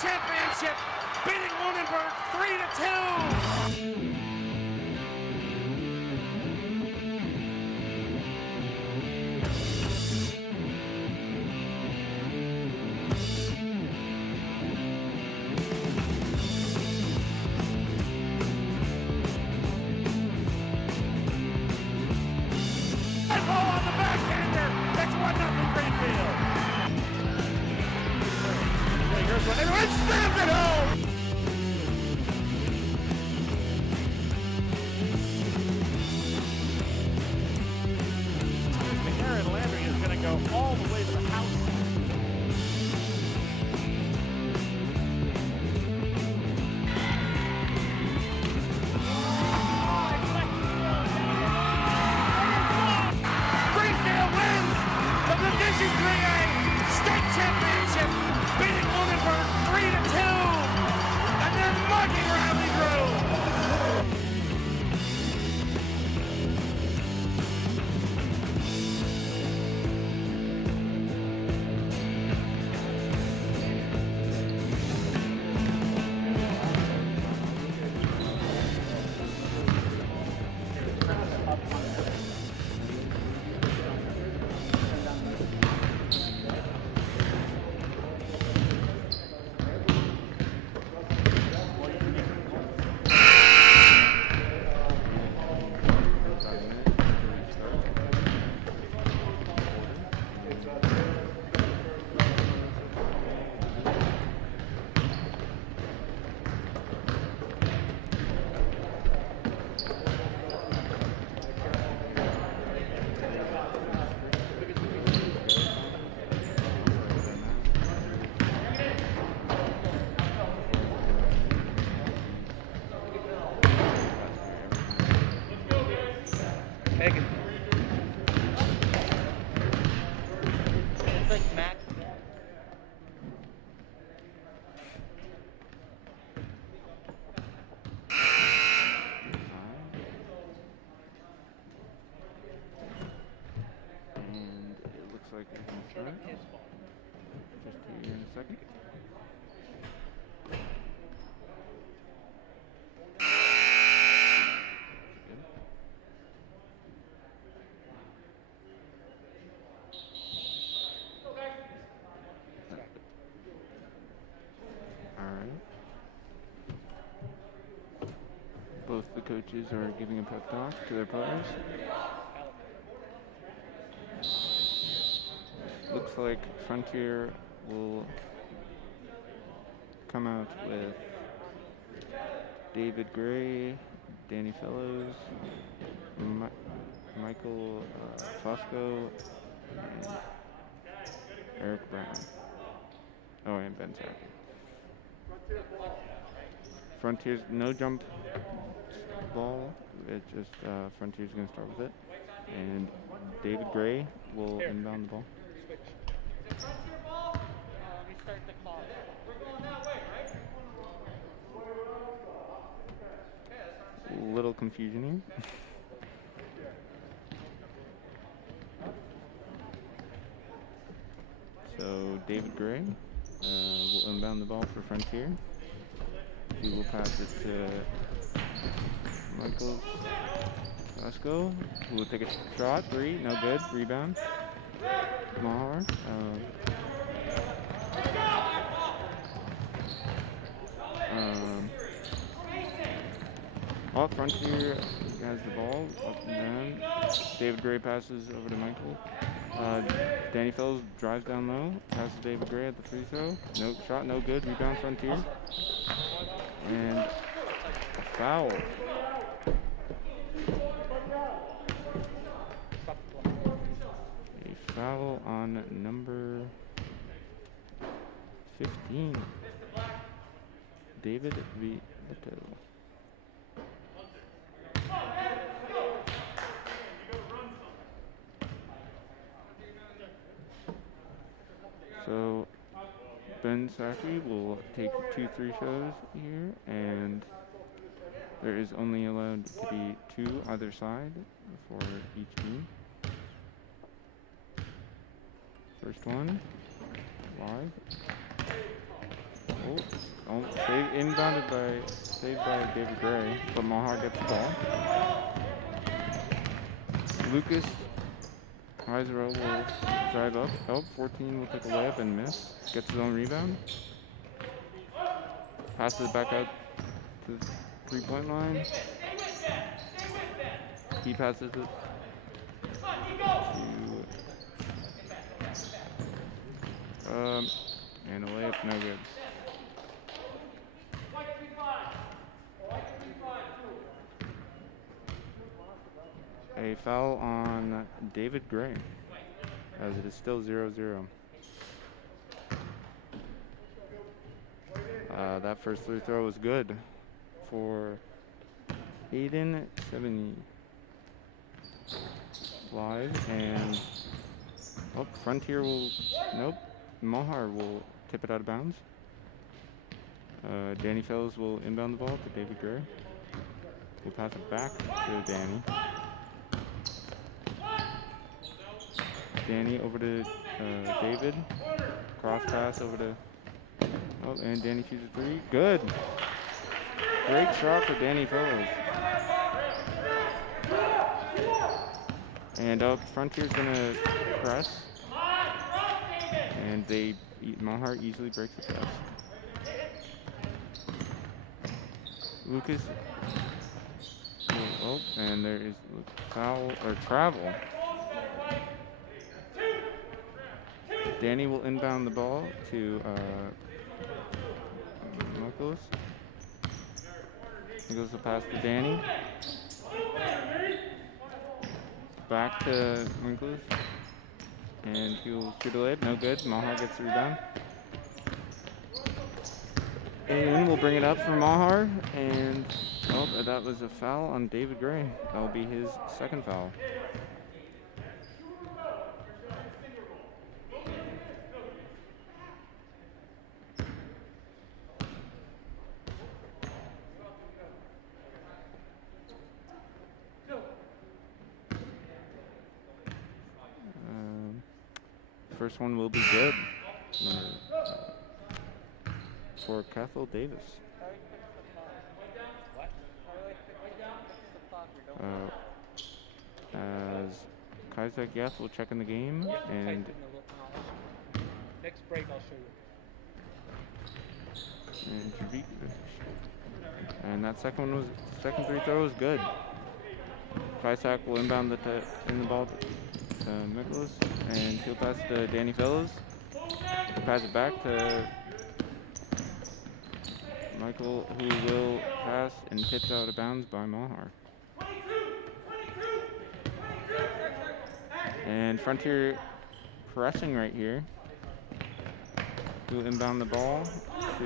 championship, beating Lunenburg 3-2. On the backhander, that's 1-0 Greenfield. Here's one, everyone slams it home. Mahar and Landry is going to go all the way to the house. Division 3A state championship, beating Lunenburg 3-2, and they're mugging Riley Grove. Megan. It's like Mac. And it looks like we can start. Just here in a second. Both the coaches are giving a pep talk to their players. Looks like Frontier will come out with David Gray, Danny Fellows, Michael Fosco, and Eric Brown. Oh, and Ben Sackey. Frontier's no jump ball. It's just Frontier's going to start with it. And David Gray will inbound the ball. Frontier ball. Let me start the clock. We're going that way, right? A little confusion here. So David Gray will inbound the ball for Frontier. He will pass it to Michael Fosco, who will take a shot. 3, no good. Rebound. Mahar. Frontier has the ball up and down. David Gray passes over to Michael. Danny Fellows drives down low, passes David Gray at the free throw. No shot, no good. Rebound Frontier. And a foul. A foul on number 15. David Vito. So Ben Sackey will take 2 free throws here, and there is only allowed to be 2 either side for each team. First one, live. Saved by David Gray, but Mahar gets the ball. Lucas Heisero will drive up. 14 will take a layup and miss. Gets his own rebound. Passes it back out to the three-point line. He passes it to and a layup, no good. A foul on David Gray, as it is still 0-0. That first free throw was good for Aiden 70 live, and Frontier will, Mahar will tip it out of bounds. Danny Fellows will inbound the ball to David Gray. We'll pass it back to Danny. Danny over to David. Cross pass over to, and Danny shoots a three. Good. Great shot for Danny Fellows. And Frontier's gonna press. And Mahar easily breaks the press. Lucas. And there is foul or travel. Danny will inbound the ball to Nicholas. Nicholas will pass to Danny. Back to Nicholas. And he'll shoot a layup. No good. Mahar gets the rebound. And we'll bring it up for Mahar. And that was a foul on David Gray. That'll be his second foul. First one will be good for Cathal Davis. As Kaisak Yath will check in the game, and next break I'll show you. And that second free throw was good. Kaisak will inbound the ball to Nicholas, and he'll pass to Danny Fellows. He'll pass it back to Michael, who will pass and tipped out of bounds by Mahar. And Frontier pressing right here. He'll inbound the ball to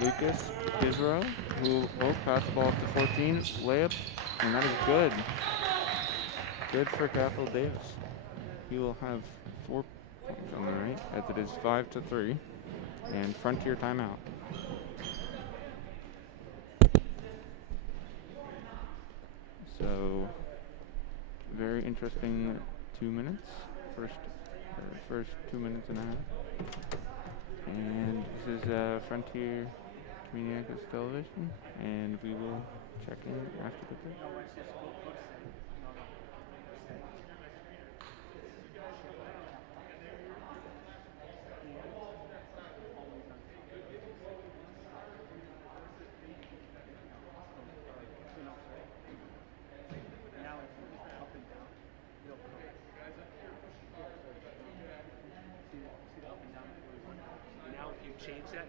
Lucas Israel, who will pass the ball to 14, layup, and that is good. Good for Cathal Davis. He will have 4 points on the night, as it is 5-3, and Frontier timeout. So, very interesting 2 minutes. First 2 minutes and a half. And this is Frontier Community Access Television, and we will check in after the break. Change that.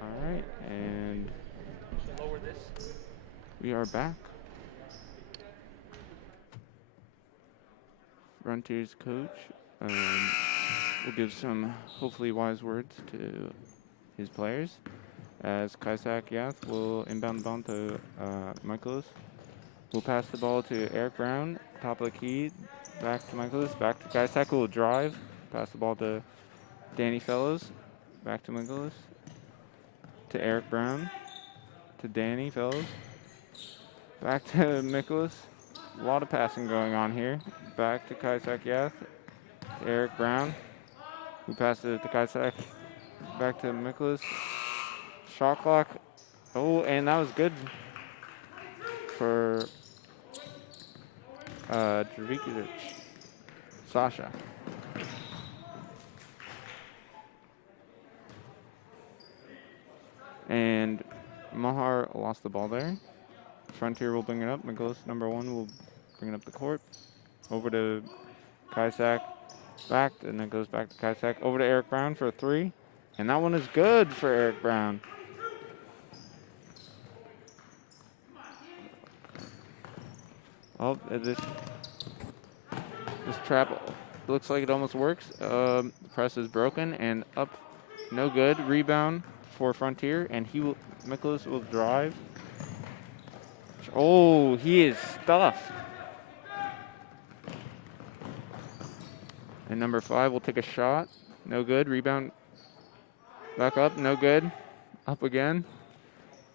All right, and Lower this. we are back. Frontier's coach will give some hopefully wise words to his players, as Kaisak Yath will inbound the ball to Michaelis. We'll pass the ball to Eric Brown, top of the key, back to Michaelis, back to Kaisak, who will drive, Pass the ball to Danny Fellows. Back to Nicholas. To Eric Brown. To Danny Fellows. Back to Nicholas. A lot of passing going on here. Back to Kaisak Yath. To Eric Brown. Who passed it to Kaisak. Back to Nicholas. Shot clock. Oh, and that was good for Drvikovic. Sasha. And Mahar lost the ball there. Frontier will bring it up. Nicholas, number 1, will bring it up the court. Over to Kaisak. Back, and then goes back to Kaisak. Over to Eric Brown for a 3. And that one is good for Eric Brown. Oh, this trap looks like it almost works. The press is broken and up, no good. Rebound for Frontier, and Nicholas will drive. Oh, he is stuffed. And number 5 will take a shot. No good. Rebound. Back up. No good. Up again.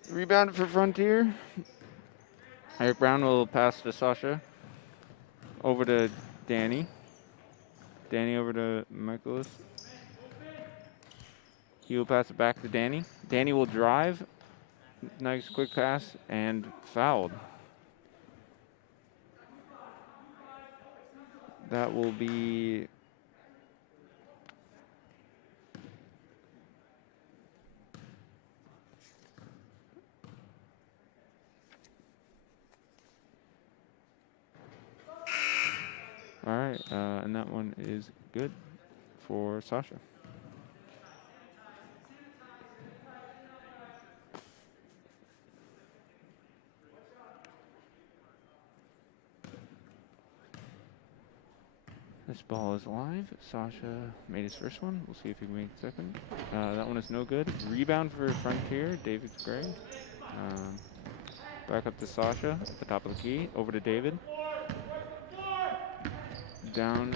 Rebound for Frontier. Eric Brown will pass to Sasha. Over to Danny. Danny over to Nicholas. He will pass it back to Danny. Danny will drive. Nice quick pass and fouled. That will be all right, and that one is good for Sasha. This ball is live. Sasha made his first one. We'll see if he can make the second. That one is no good. Rebound for Frontier, David Gray. Back up to Sasha at the top of the key. Over to David. Down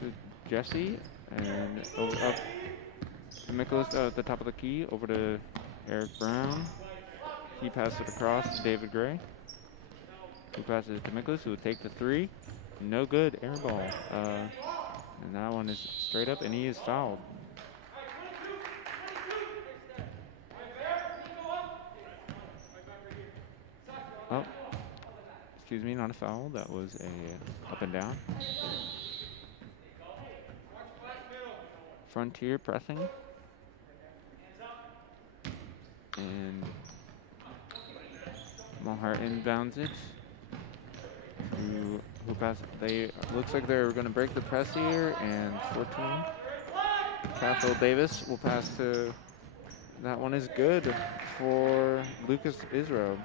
to Jesse. And up to Nicholas at the top of the key. Over to Eric Brown. He passes it across to David Gray. Who passes it to Nicholas, who will take the 3. No good, air ball. And that one is straight up, and he is fouled. Oh, excuse me, not a foul. That was a up and down. Frontier pressing. And Mahar inbounds it. Who pass? They looks like they're going to break the press here, and 14. Cathal Davis will pass to. That one is good for Lucas Israel.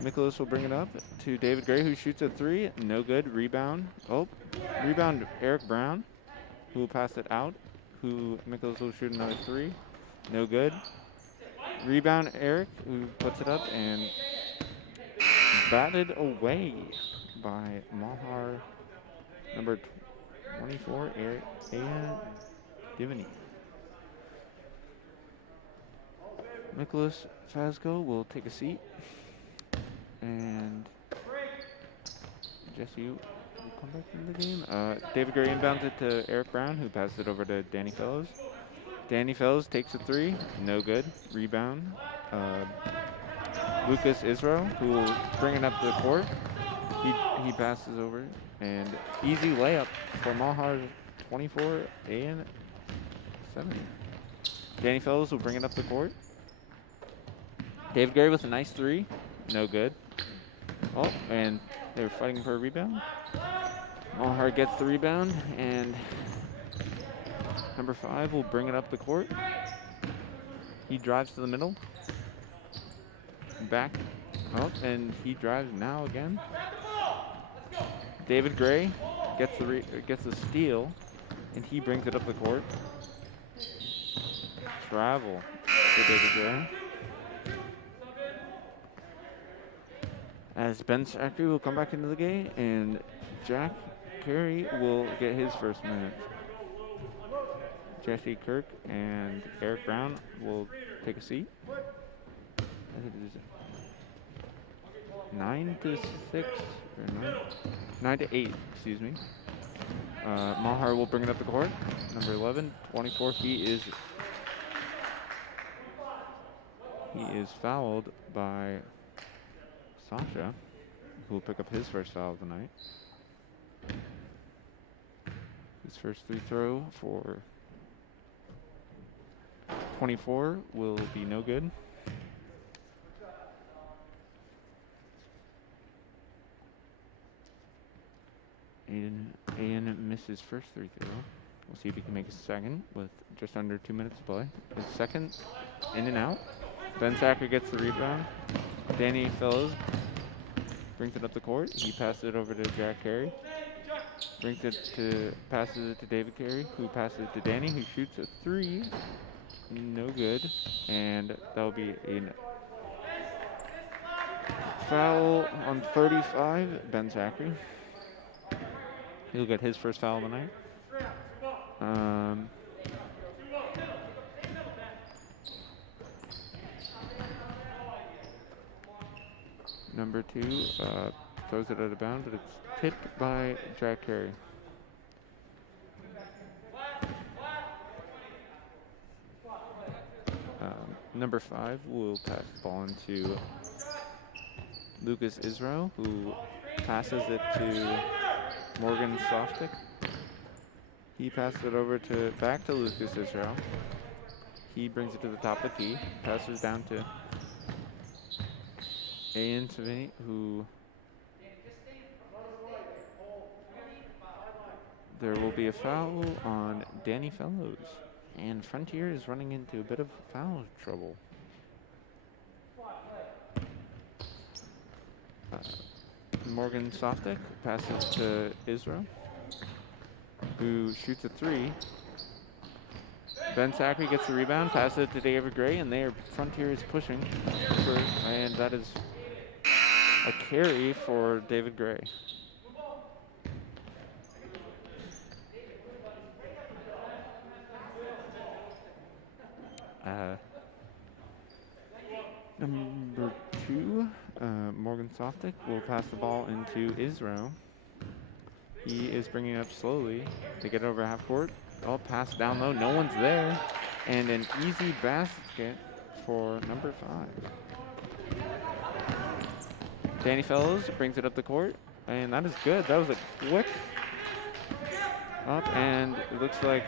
Nicholas will bring it up to David Gray, who shoots a 3. No good. Rebound. Oh, rebound. Eric Brown, who will pass it out. Who Nicholas will shoot another 3. No good. Rebound, Eric, who puts it up and batted away by Mahar, number 24, Eric Divini. Nicholas Fazco will take a seat, and Jesse will come back into the game. David Gray inbounds it to Eric Brown, who passes it over to Danny Fellows. Danny Fellows takes a 3, no good. Rebound. Lucas Israel, who will bring it up to the court. He passes over, and easy layup for Mahar, 24 and 7. Danny Fellows will bring it up the court. Dave Gray with a nice 3, no good. Oh, and they were fighting for a rebound. Mahar gets the rebound, and number 5 will bring it up the court. He drives to the middle. Back. Oh, and he drives now again. David Gray gets the steal, and he brings it up the court. Travel for David Gray. As Ben Zachary will come back into the game, and Jack Carey will get his first minute. Jesse Kirk and Eric Brown will take a seat. I think it is 9-6 or 9-8, excuse me. Mahar will bring it up the court. Number 11, 24. He is fouled by Sasha, who will pick up his first foul of the night. His first free throw for 24 will be no good. Aiden misses first free throw. We'll see if he can make a second with just under 2 minutes to play. His second, in and out. Ben Zachary gets the rebound. Danny Fellows brings it up the court. He passes it over to Jack Carey. Passes it to David Carey, who passes it to Danny, who shoots a three. No good. And that'll be a foul on 35, Ben Zachary. He'll get his first foul of the night. Number 2 throws it out of bounds, but it's tipped by Jack Carey. Number 5 will pass the ball into Lucas Israel, who passes it to Morgan Softic. He passes it over back to Lucas Israel. He brings it to the top of the key, passes down to Ian Savini, who there will be a foul on Danny Fellows. And Frontier is running into a bit of foul trouble. Morgan Softic passes to Israel, who shoots a three. Ben Zachary gets the rebound, passes it to David Gray, and Frontier is pushing and that is a carry for David Gray. Number 2, Morgan Softic will pass the ball into Israel. He is bringing it up slowly to get over half court. Ball pass down low, no one's there. And an easy basket for number 5. Danny Fellows brings it up the court, and that is good. That was a quick up, and it looks like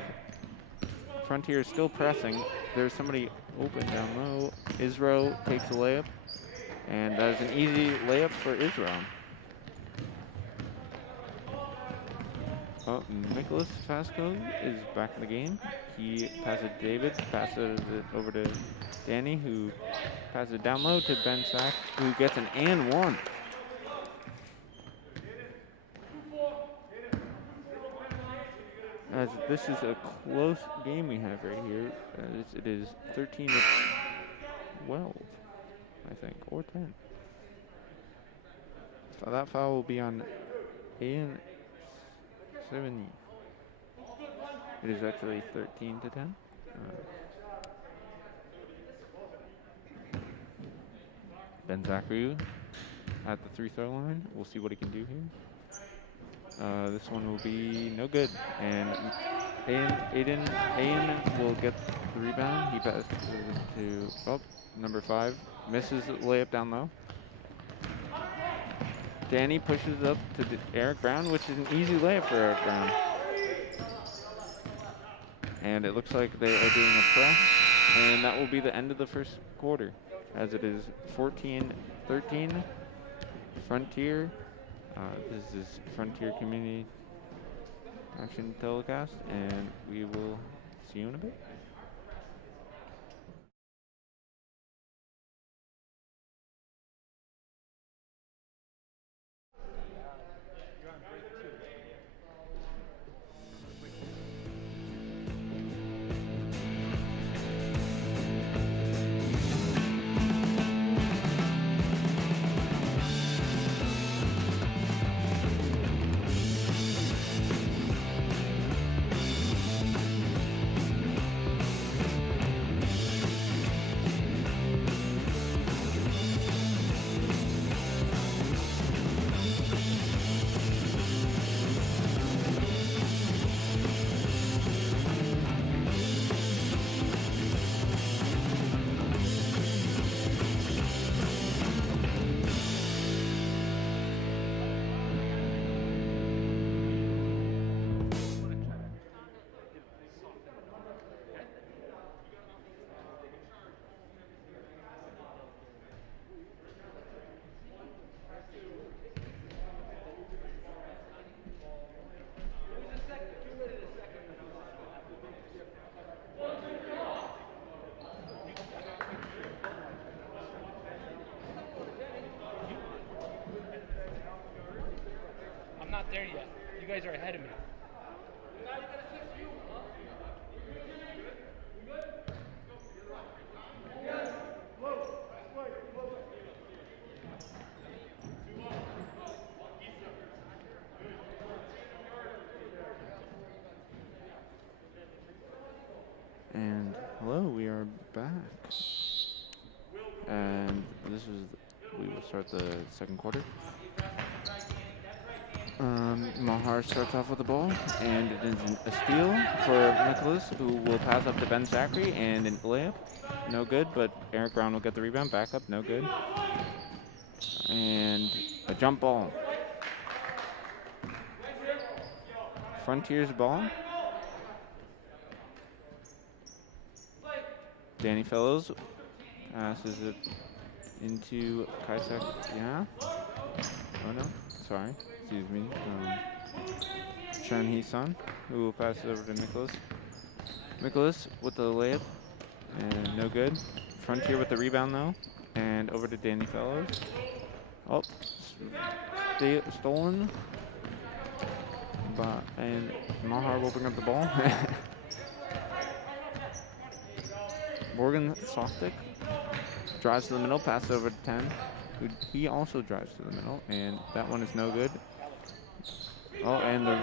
Frontier is still pressing. There's somebody open down low. Israel takes a layup, and that is an easy layup for Israel. Oh, Nicholas Fasco is back in the game. He passes David, passes it over to Danny, who passes it down low to Ben Sack, who gets an and one. As this is a close game we have right here. It is 13-12, I think, or 10. So that foul will be on Ian 70. It is actually 13-10. Ben Zachary at the free-throw line. We'll see what he can do here. This one will be no good, and Aiden will get the rebound. He passes it to number 5, misses the layup down low. Danny pushes up to Eric Brown, which is an easy layup for Eric Brown. And it looks like they are doing a press, and that will be the end of the first quarter, as it is 14-13. Frontier. This is Frontier Community Action Telecast, and we will see you in a bit. there yet. You guys are ahead of me. And hello, we are back. And we will start the second quarter. Mahar starts off with the ball, and it is a steal for Nicholas, who will pass up to Ben Zachary, and a layup. No good, but Eric Brown will get the rebound. Back up, no good. And a jump ball. Frontiers ball. Danny Fellows passes it into Kaisak. Yeah? Oh no, sorry. Excuse me. Shun Hee-sun, who will pass it over to Nicholas. Nicholas with the layup, and no good. Frontier with the rebound though, and over to Danny Fellows. Oh, stolen. And Mahar will bring up the ball. Morgan Softic drives to the middle, pass over to 10. He also drives to the middle, and that one is no good. Oh, and the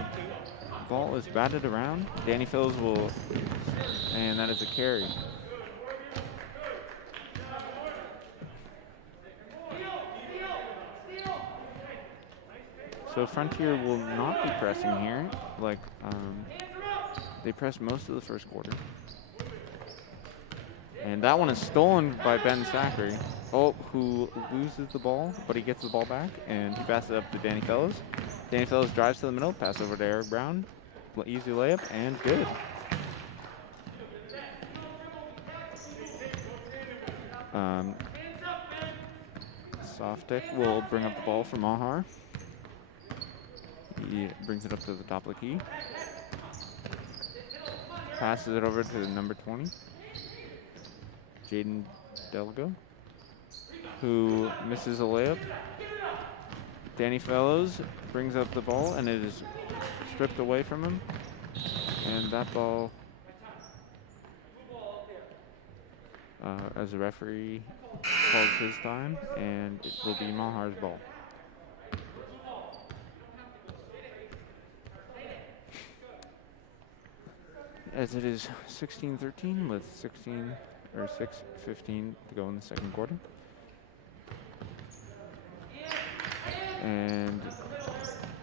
ball is batted around. Danny Phillips will, and that is a carry. So Frontier will not be pressing here, like they pressed most of the first quarter. And that one is stolen by Ben Zachary, who loses the ball, but he gets the ball back, and he passes it up to Danny Fellows. Danny Fellows drives to the middle, pass over to Eric Brown. Easy layup, and good. Softic will bring up the ball for Mahar. He brings it up to the top of the key. Passes it over to number 20. Jaden Delgo, who misses a layup. Danny Fellows brings up the ball, and it is stripped away from him. And that ball, as the referee calls his time, and it will be Mahar's ball. As it is 16-13 with 6:15 to go in the second quarter. And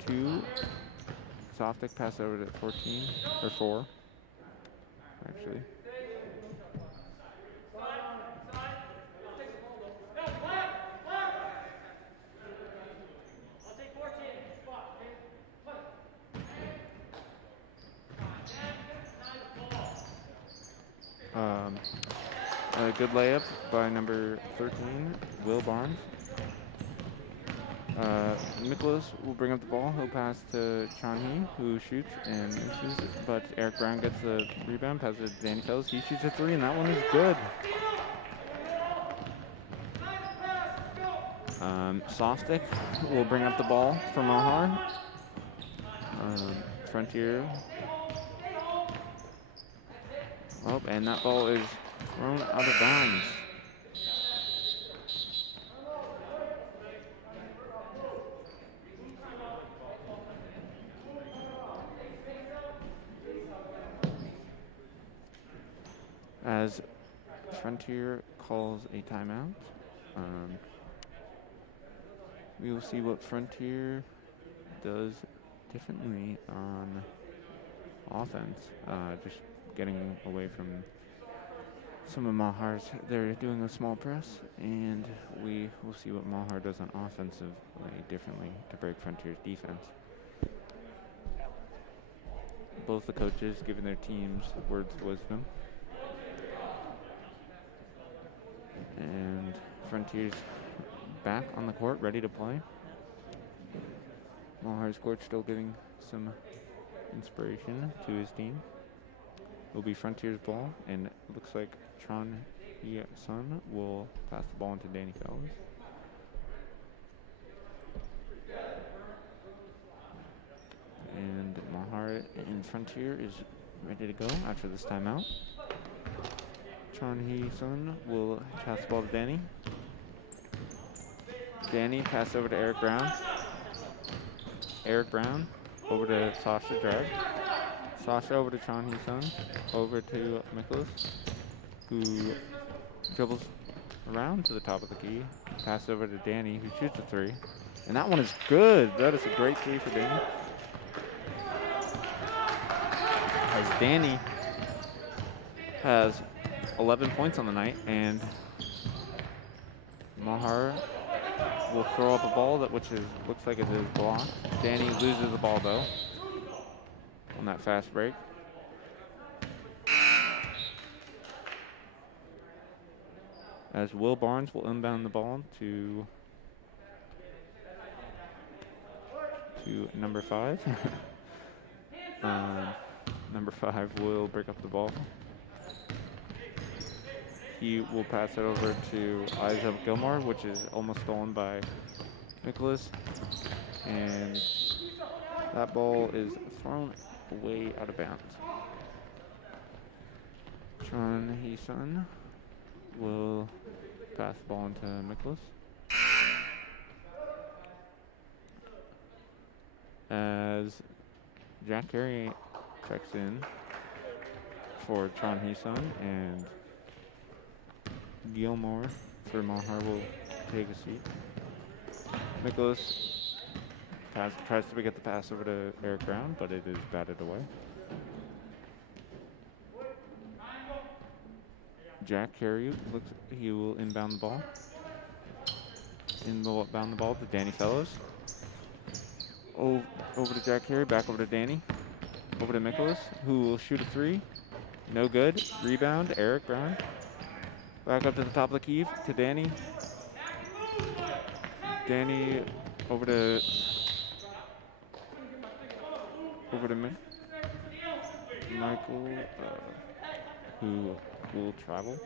2, Softic pass over to 14, or 4, actually. A good layup by number 13, Will Barnes. Nicholas will bring up the ball. He'll pass to Chan Hee, who shoots and misses, but Eric Brown gets the rebound, passes it to Danny Fellows. He shoots a 3, and that one is good. Softic will bring up the ball for Mahar. Frontier. Oh, and that ball is thrown out of bounds. As Frontier calls a timeout, we will see what Frontier does differently on offense. Just getting away from some of Mahar's. They're doing a small press, and we will see what Mahar does on offensively differently to break Frontier's defense. Both the coaches giving their teams words of wisdom. And Frontier's back on the court, ready to play. Mahar's coach still giving some inspiration to his team. Will be Frontier's ball, and it looks like Tron Hee-sun will pass the ball into Danny Fellows. Mahar and Frontier is ready to go after this timeout. Chon Hee-sun will pass the ball to Danny. Danny pass over to Eric Brown. Eric Brown over to Sasha Drag. Sasha over to Chon Hee-sun. Over to Nicholas, who dribbles around to the top of the key. Pass over to Danny, who shoots a three. And that one is good. That is a great three for Danny. As Danny has 11 points on the night, and Mahar will throw up a ball which looks like it is blocked. Danny loses the ball though on that fast break. As Will Barnes will inbound the ball to number 5. Number 5 will break up the ball. He will pass it over to Isaac Gilmore, which is almost stolen by Nicholas. And that ball is thrown way out of bounds. Chon Hee-sun will pass the ball into Nicholas. As Jack Carey checks in for Chon Hee-sun, and Gilmore for Mahar will take a seat. Nicholas tries to get the pass over to Eric Brown, but it is batted away. Jack Carey he will inbound the ball. Inbound the ball to Danny Fellows. Over to Jack Carey, back over to Danny. Over to Nicholas, who will shoot a three. No good. Rebound, Eric Brown. Back up to the top of the key to Danny. Danny over to Michael, who will travel.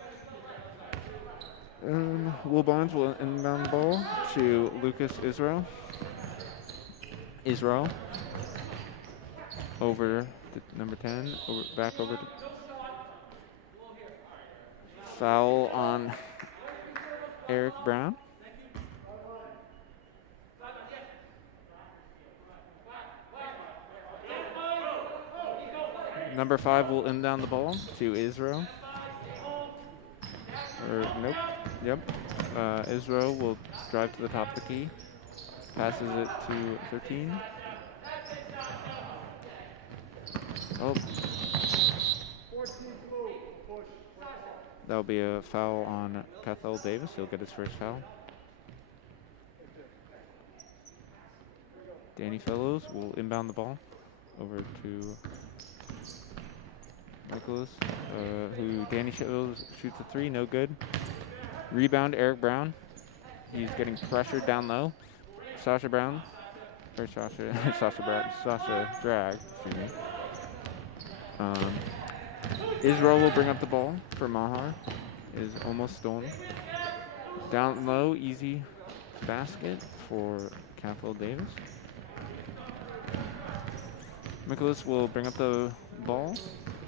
Will Barnes will inbound the ball to Lucas Israel. Israel over to number 10, back over to foul on Eric Brown. Number 5 will inbound the ball to Israel. Nope. Yep. Israel will drive to the top of the key. Passes it to 13. Oh. That'll be a foul on Cathal Davis. He'll get his first foul. Danny Fellows will inbound the ball over to Nicholas, who Danny Fellows shoots a three, no good. Rebound, Eric Brown. He's getting pressured down low. Sasha Drag, excuse me. Israel will bring up the ball for Mahar. Is almost stolen. Down low, easy basket for Cathal Davis. Nicholas will bring up the ball.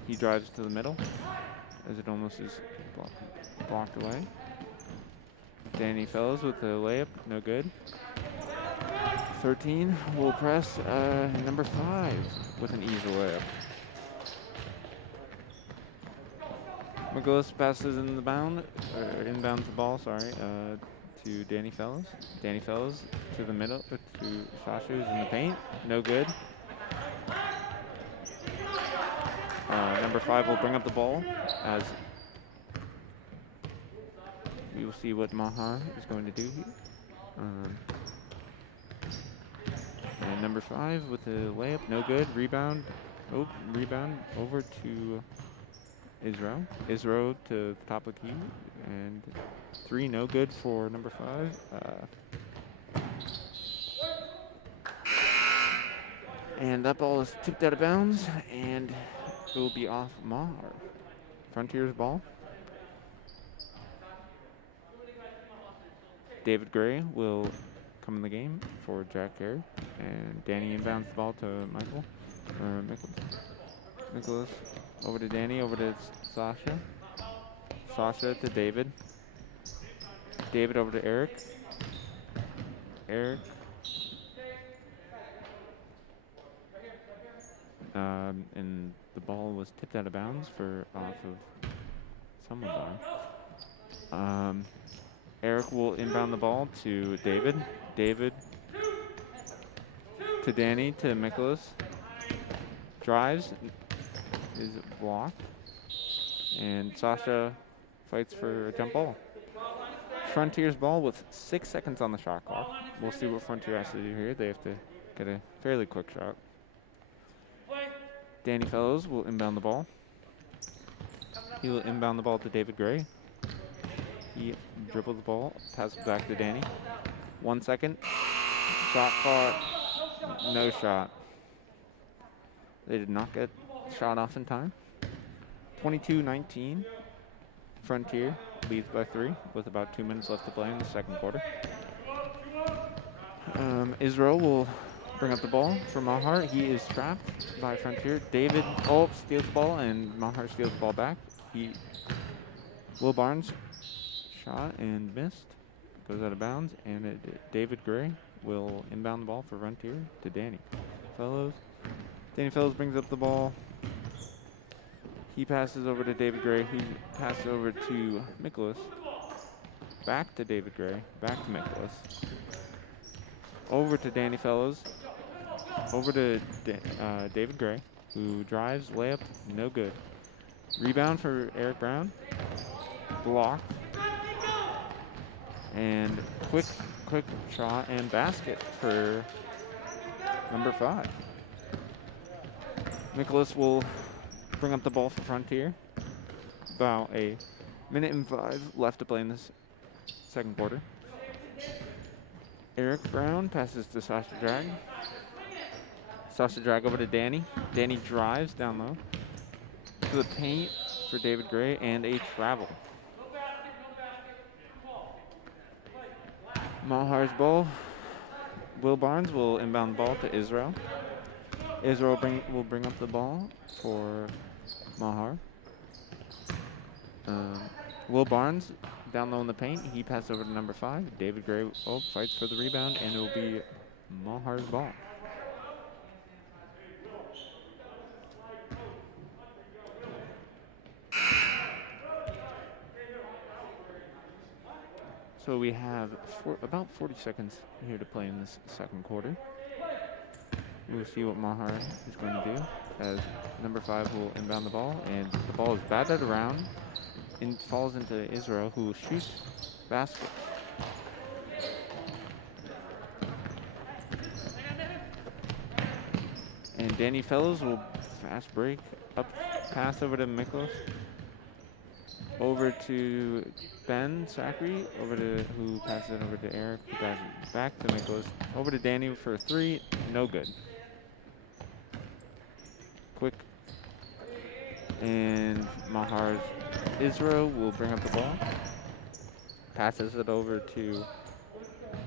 He drives to the middle, as it almost is blocked away. Danny Fellows with the layup, no good. 13 will press number 5 with an easy layup. Nicholas passes in the inbounds the ball, to Danny Fellows. Danny Fellows to the middle, to Sasha, who's in the paint, no good. Number 5 will bring up the ball, as we will see what Mahar is going to do here. And number 5 with the layup, no good. Rebound over to Israel. Israel to the top of the key, and 3, no good for number 5. And that ball is tipped out of bounds, and it will be off Mahar. Frontier's ball. David Gray will come in the game for Jack Carey, and Danny inbounds the ball to Michael. Or Nicholas. Over to Danny. Over to Sasha. Sasha to David. David over to Eric. Eric. And the ball was tipped out of bounds for off of someone's arm. Eric will inbound the ball to David. David to Danny to Nicholas. Drives. Is blocked. And Sasha fights for a jump ball. Frontier's ball with 6 seconds on the shot clock. We'll see what Frontier has to do here. They have to get a fairly quick shot. Danny Fellows will inbound the ball. He will inbound the ball to David Gray. He dribbles the ball, passes it back to Danny. 1 second. Shot clock. No shot. They did not get shot off in time. 22-19. Frontier leads by 3 with about 2 minutes left to play in the second quarter. Israel will bring up the ball for Mahar. He is trapped by Frontier. David steals the ball, and Mahar steals the ball back. Will Barnes shot and missed. Goes out of bounds, and David Gray will inbound the ball for Frontier to Danny Fellows. Danny Fellows brings up the ball. He passes over to David Gray, who passes over to Nicholas. Back to David Gray, back to Nicholas. Over to Danny Fellows. Over to David Gray, who drives, layup, no good. Rebound for Eric Brown. Blocked. And quick shot and basket for number 5. Nicholas will bring up the ball for Frontier. About a minute and 5 left to play in this second quarter. Eric Brown passes to Sasha Drag. Sasha Drag over to Danny. Danny drives down low to the paint for David Gray and a travel. Mahar's ball. Will Barnes will inbound the ball to Israel. Israel will bring up the ball for Mahar. Will Barnes down low in the paint. He passes over to number 5. David Gray fights for the rebound, and it will be Mahar's ball. So we have about 40 seconds here to play in this second quarter. We'll see what Mahar is going to do, as number 5 will inbound the ball, and the ball is batted around and falls into Israel, who shoots basket. And Danny Fellows will fast break up, pass over to Miklos. Over to Ben Zachary, who passes it over to Eric, who passes it back to Nicholas. Over to Danny for a 3, no good. Quick. And Mahar's Israel will bring up the ball. Passes it over to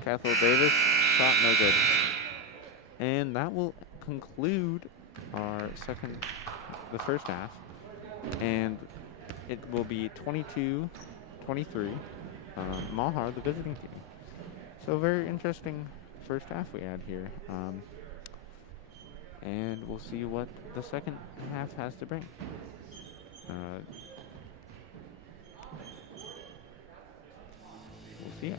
Cathal Davis. Shot no good. And that will conclude the first half. And it will be 22-23, Mahar, the visiting team. So very interesting first half we had here. And we'll see what the second half has to bring. We'll see ya.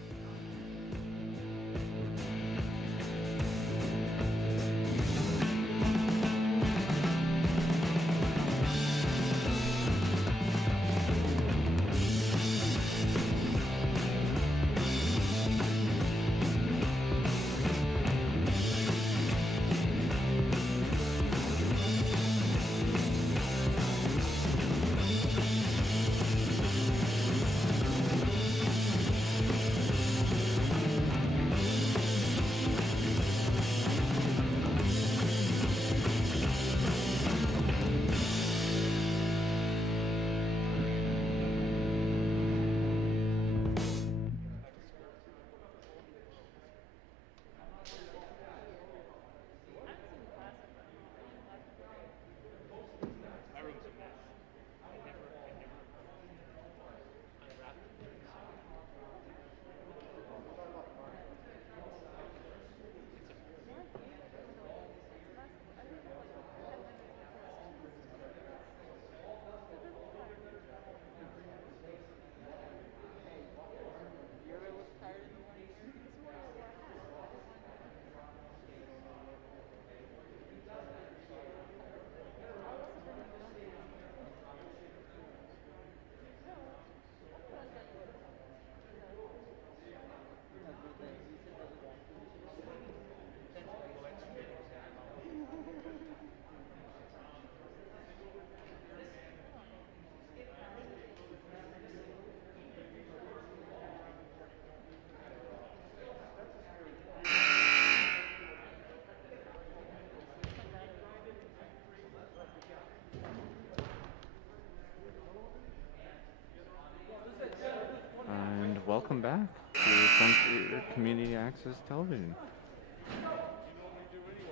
Frontier Community Access Television.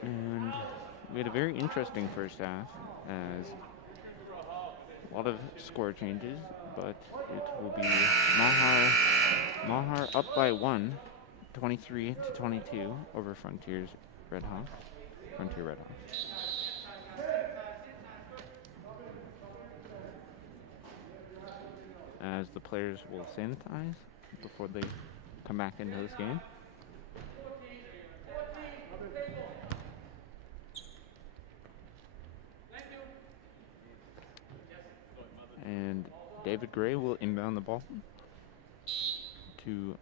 And we had a very interesting first half, as a lot of score changes, but it will be Mahar up by 1, 23-22 over Frontier's Red Hawks. Frontier Red Hawks. As the players will sanitize before they come back into this game. And David Gray will inbound the ball to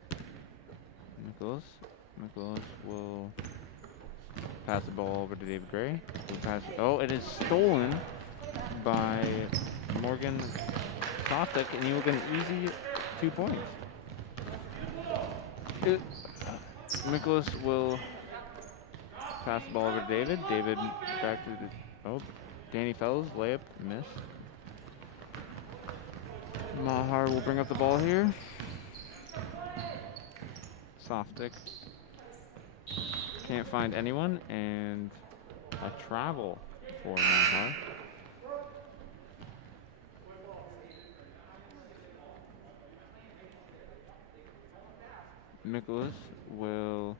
Nicholas. Nicholas will pass the ball over to David Gray. Oh, it is stolen by Morgan Softic, and he will get an easy 2 points. Nicholas will pass the ball over to David. David back to Danny Fellows, layup, miss. Mahar will bring up the ball here. Softic can't find anyone, and a travel for Mahar. Nicholas will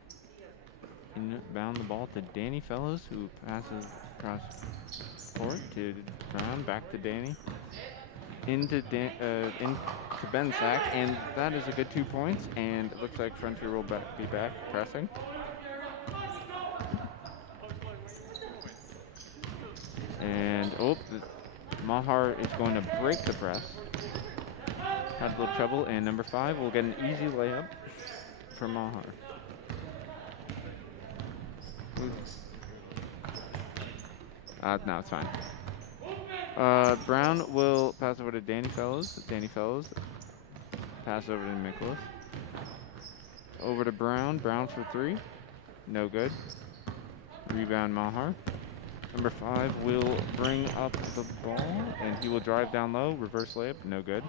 inbound the ball to Danny Fellows, who passes across court to Brown, back to Danny, into Ben Sack, and that is a good 2 points, and it looks like Frontier will be back pressing. And Mahar is going to break the press. Had a little trouble, and number 5 will get an easy layup for Mahar. No, it's fine. Brown will pass over to Danny Fellows. Danny Fellows pass over to Nicholas. Over to Brown. Brown for 3. No good. Rebound Mahar. Number 5 will bring up the ball, and he will drive down low. Reverse layup. No good.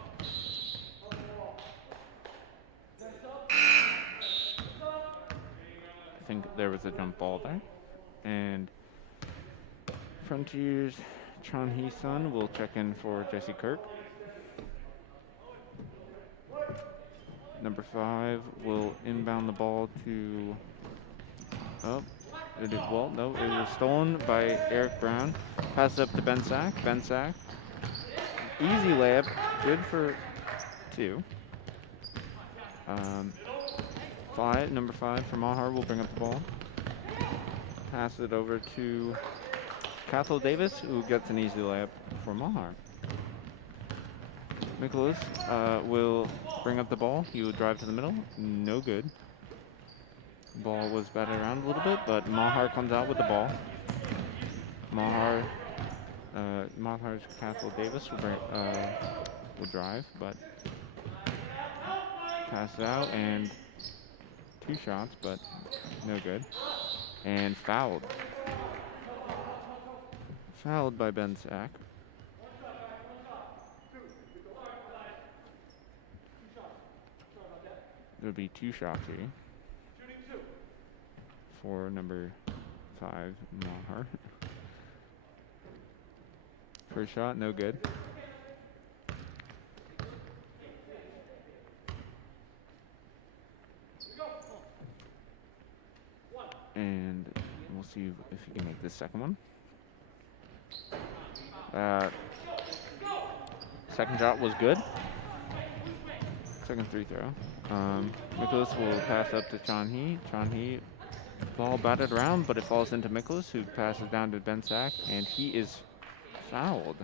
I think there was a jump ball there. And Frontier's Chon Hee-sun will check in for Jesse Kirk. Number 5 will inbound the ball to... it was stolen by Eric Brown. Pass up to Ben Sack. Ben Sack. Easy layup. Good for 2. Number 5 for Mahar will bring up the ball. Pass it over to Cathal Davis, who gets an easy layup for Mahar. Nicholas will bring up the ball. He will drive to the middle. No good. Ball was batted around a little bit, but Mahar comes out with the ball. Mahar's Cathal Davis will drive, but pass it out, and 2 shots, but no good. And fouled. Fouled by Ben Sack. There'll be 2 shots here for number 5, Mahar. First shot, no good. And we'll see if he can make the second one. Second shot was good. Second free throw. Nicholas will pass up to Chon Hee. Chon Hee, ball batted around, but it falls into Nicholas, who passes down to Ben Sack, and he is fouled.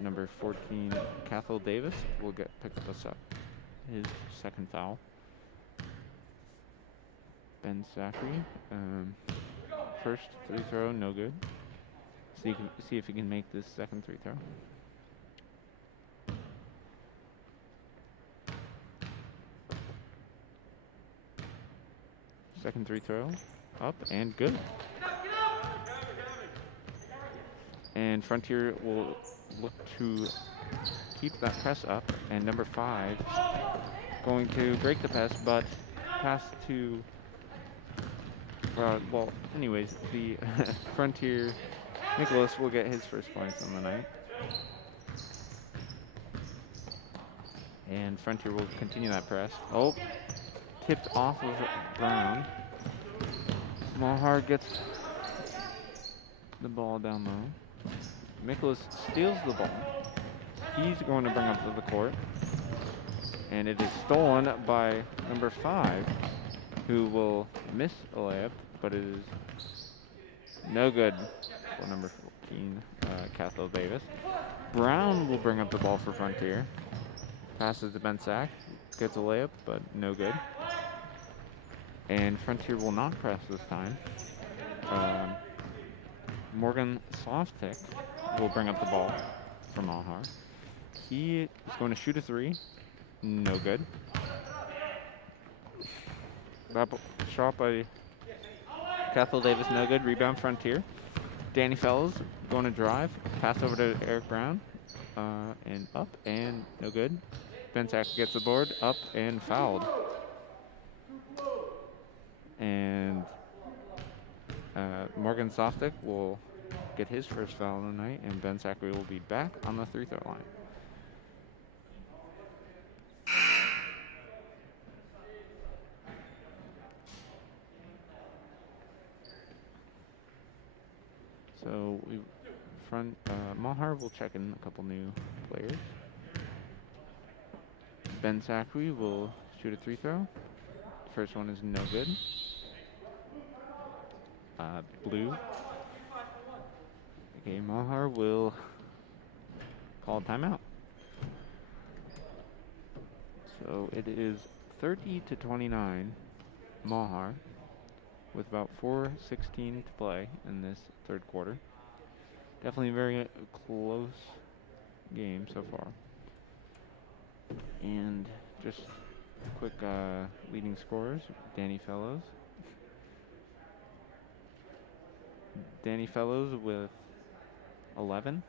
Number 14, Cathal Davis, will pick up his second foul. Ben Zachary, first free throw, no good. See if he can make this second free throw. Second free throw, up and good. And Frontier will look to keep that press up, and number 5 going to break the pass, but pass to, well, anyways, the Frontier Nicholas will get his first points on the night. And Frontier will continue that press. Oh, tipped off of Brown. Mahar gets the ball down low. Nicholas steals the ball. He's going to bring up to the court. And it is stolen by number 5, who will miss a layup, but it is no good for number 14, Cathal Davis. Brown will bring up the ball for Frontier. Passes to Bensack. Gets a layup, but no good. And Frontier will not press this time. Morgan Softick will bring up the ball for Mahar. He is going to shoot a 3. No good. That shot by Cathal Davis, no good. Rebound Frontier. Danny Fellows going to drive. Pass over to Eric Brown. And up, and no good. Bensack gets the board, up, and fouled. And Morgan Softick will get his first foul of the night, and Ben Zachary will be back on the 3-throw line. So Mahar will check in a couple new players. Ben Zachary will shoot a 3-throw. First one is no good. Blue. Okay, Mahar will call timeout. So it is 30-29 Mahar with about 4:16 to play in this third quarter. Definitely a very close game so far. And just quick leading scorers, Danny Fellows. Danny Fellows with 11.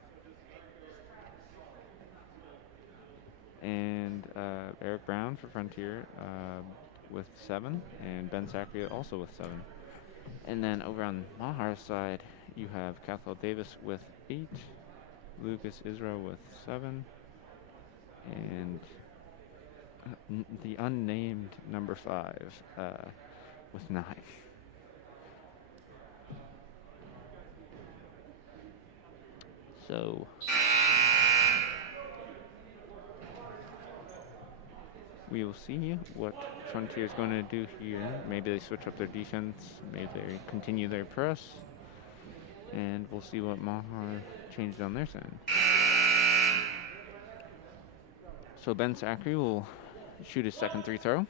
And Eric Brown for Frontier with 7. And Ben Zachary also with 7. And then over on Mahar's side, you have Cathal Davis with 8. Lucas Israel with 7. And the unnamed number 5 with 9. So we will see what Frontier is going to do here. Maybe they switch up their defense. Maybe they continue their press. And we'll see what Mahar changed on their side. So Ben Zachary will shoot his second 3-throw.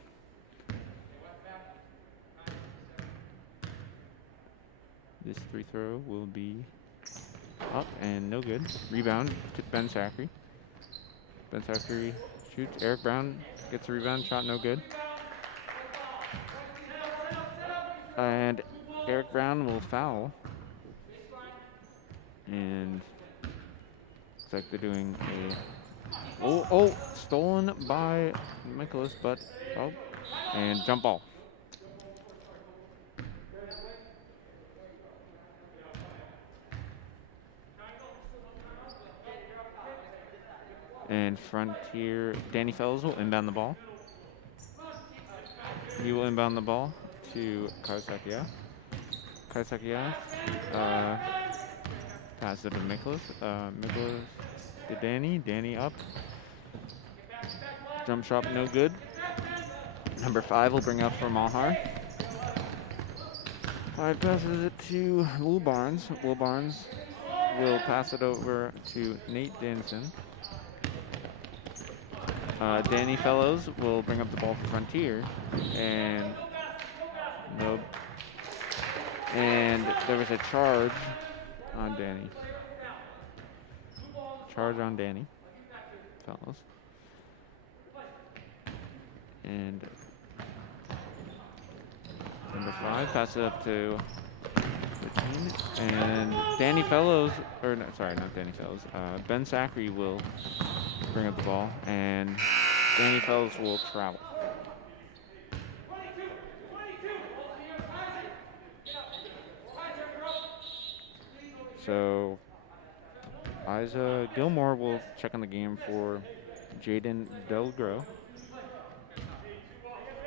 This 3-throw will be up and no good. Rebound to Ben Zachary. Ben Zachary shoots. Eric Brown gets a rebound. Shot no good. And Eric Brown will foul. And looks like they're doing a... Oh, stolen by Nicholas, but... Oh, and jump ball. And Frontier, Danny Fellows will inbound the ball. He will inbound the ball to Kaisakia. Kaisakia pass it to Nicholas. Nicholas to Danny. Danny up. Jump shot no good. Number 5 will bring up for Mahar. 5 passes it to Will Barnes. Will Barnes will pass it over to Nate Danson. Danny Fellows will bring up the ball for Frontier, and nope. And there was a charge on Danny. Charge on Danny Fellows. And number 5 passes it up to Retain. And Danny Fellows, or no, sorry, not Danny Fellows. Ben Zachary will bring up the ball, and Danny Fellows will travel. So Isa Gilmore will check on the game for Jaden Delgro.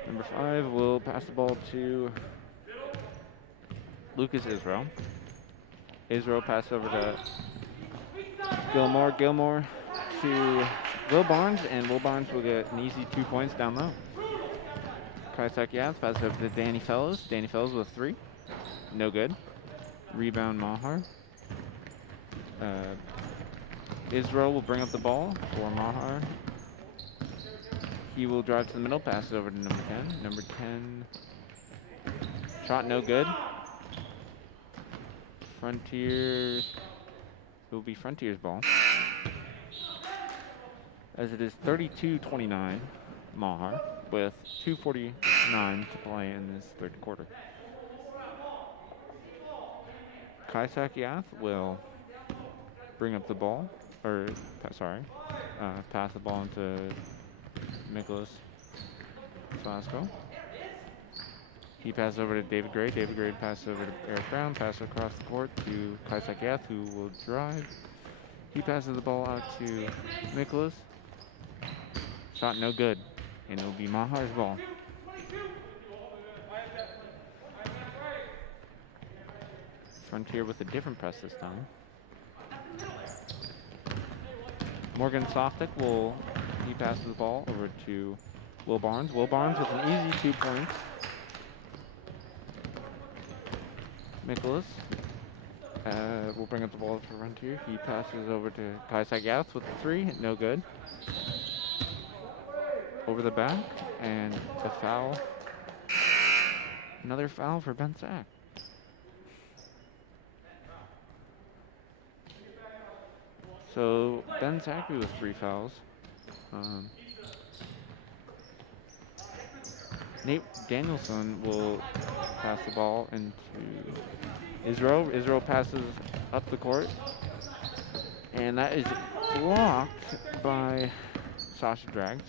Number 5 will pass the ball to Lucas Israel. Israel pass over to Gilmore. Gilmore to Will Barnes, and Will Barnes will get an easy 2 points down low. Kaisakiath pass over to Danny Fellows. Danny Fellows with 3. No good. Rebound Mahar. Israel will bring up the ball for Mahar. He will drive to the middle, pass it over to number 10. Number 10, shot no good. Frontier, it will be Frontier's ball. As it is 32-29, Mahar, with 2:49 to play in this third quarter. Kaisakiath will bring up the ball, or pass the ball into Nicholas Flasco. He passes over to David Gray. David Gray passes over to Eric Brown. Pass across the court to Kaisakiath, who will drive. He passes the ball out to Nicholas. Shot no good, and it will be Mahar's ball. Frontier with a different press this time. Morgan Softic he passes the ball over to Will Barnes. Will Barnes with an easy 2 points. Nicholas will bring up the ball for Frontier. He passes over to Kaisakiath with a 3, no good. Over the back, and a foul. Another foul for Ben Sack. So Ben Zachary with 3 fouls. Nate Danielson will pass the ball into Israel. Israel passes up the court, and that is blocked by Sasha Drag.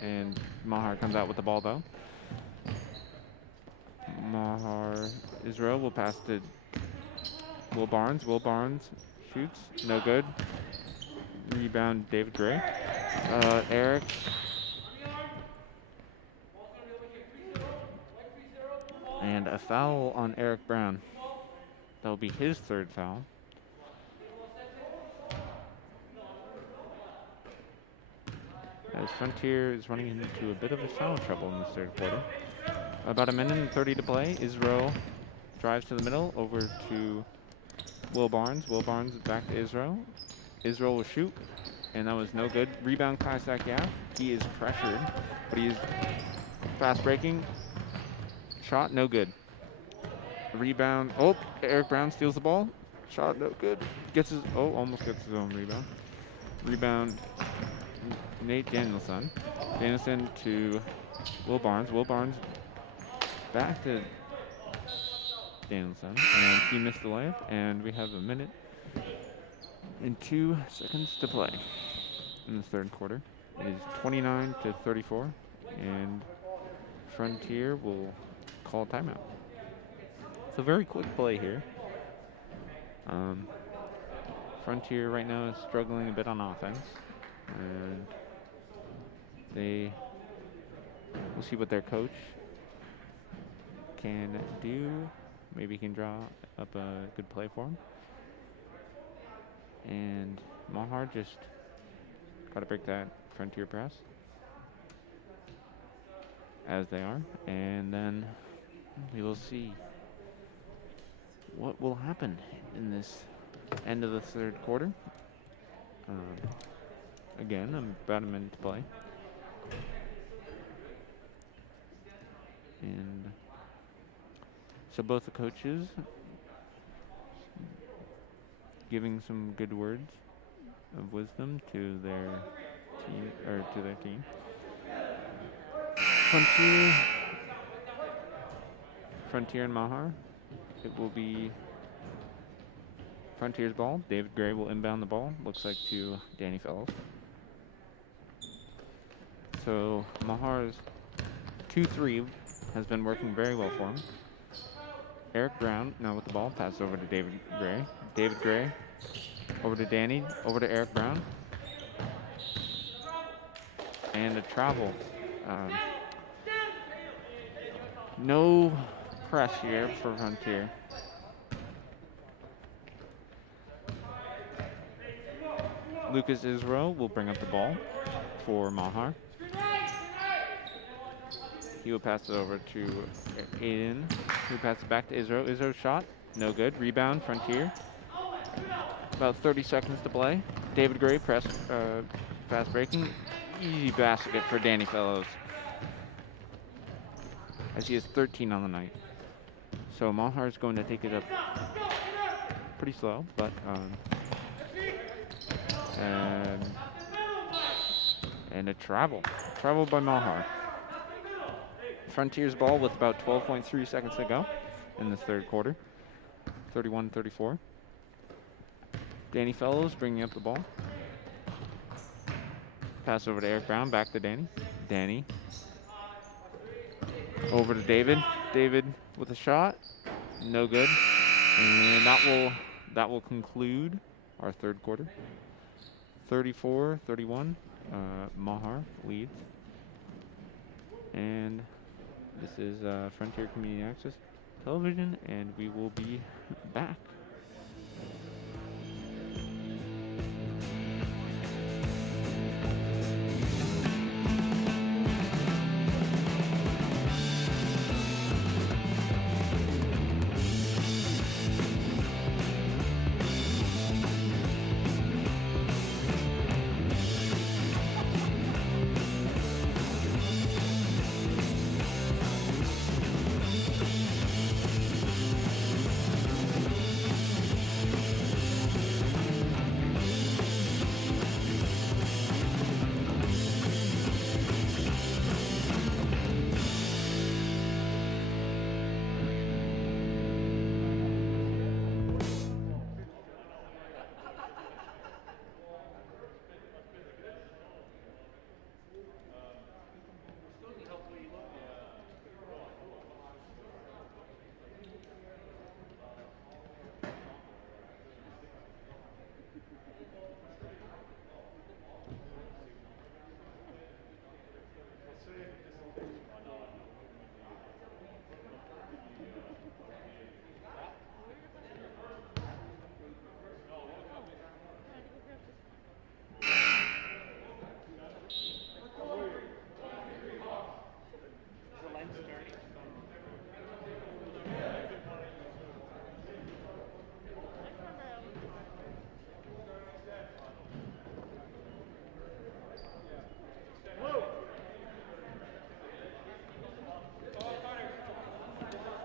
And Mahar comes out with the ball though. Israel will pass to Will Barnes. Will Barnes shoots, no good. Rebound David Gray. Eric. And a foul on Eric Brown. That will be his 3rd foul. As Frontier is running into a bit of a foul trouble in this 3rd quarter. About 1:30 to play. Israel drives to the middle over to Will Barnes. Will Barnes back to Israel. Israel will shoot, and that was no good. Rebound Kaisakiath. He is pressured, but he is fast breaking. Shot no good. Rebound. Oh, Eric Brown steals the ball. Shot no good. Almost gets his own rebound. Rebound Nate Danielson. Danielson to Will Barnes. Will Barnes back to Danielson, and he missed the layup, and we have 1 minute and 2 seconds to play in this 3rd quarter. It is 29-34, and Frontier will call timeout. It's a very quick play here. Frontier right now is struggling a bit on offense, and we'll see what their coach can do. Maybe he can draw up a good play for him. And Mahar just got to break that Frontier press, as they are, and then we will see what will happen in this end of the 3rd quarter. Again, about 1 minute to play. And so both the coaches giving some good words of wisdom to their team. Frontier and Mahar It will be Frontier's ball. David Gray will inbound the ball. Looks like to Danny Fellows. So Mahar's 2-3 has been working very well for him. Eric Brown now with the ball. Pass over to David Gray. David Gray over to Danny. Over to Eric Brown. And a travel. No press here for Frontier. Lucas Israel will bring up the ball for Mahar. He will pass it over to Aiden, who passes it back to Israel. Israel's shot, no good. Rebound, Frontier. About 30 seconds to play. David Gray press, fast breaking. Easy basket for Danny Fellows, as he has 13 on the night. So Mahar is going to take it up pretty slow, but and a travel by Mahar. Frontier's ball with about 12.3 seconds to go in the third quarter. 31-34. Danny Fellows bringing up the ball. Pass over to Eric Brown, back to Danny. Danny over to David. David with a shot, no good. And that will conclude our third quarter. 34-31. Mahar leads. And this is Frontier Community Access Television, and we will be back.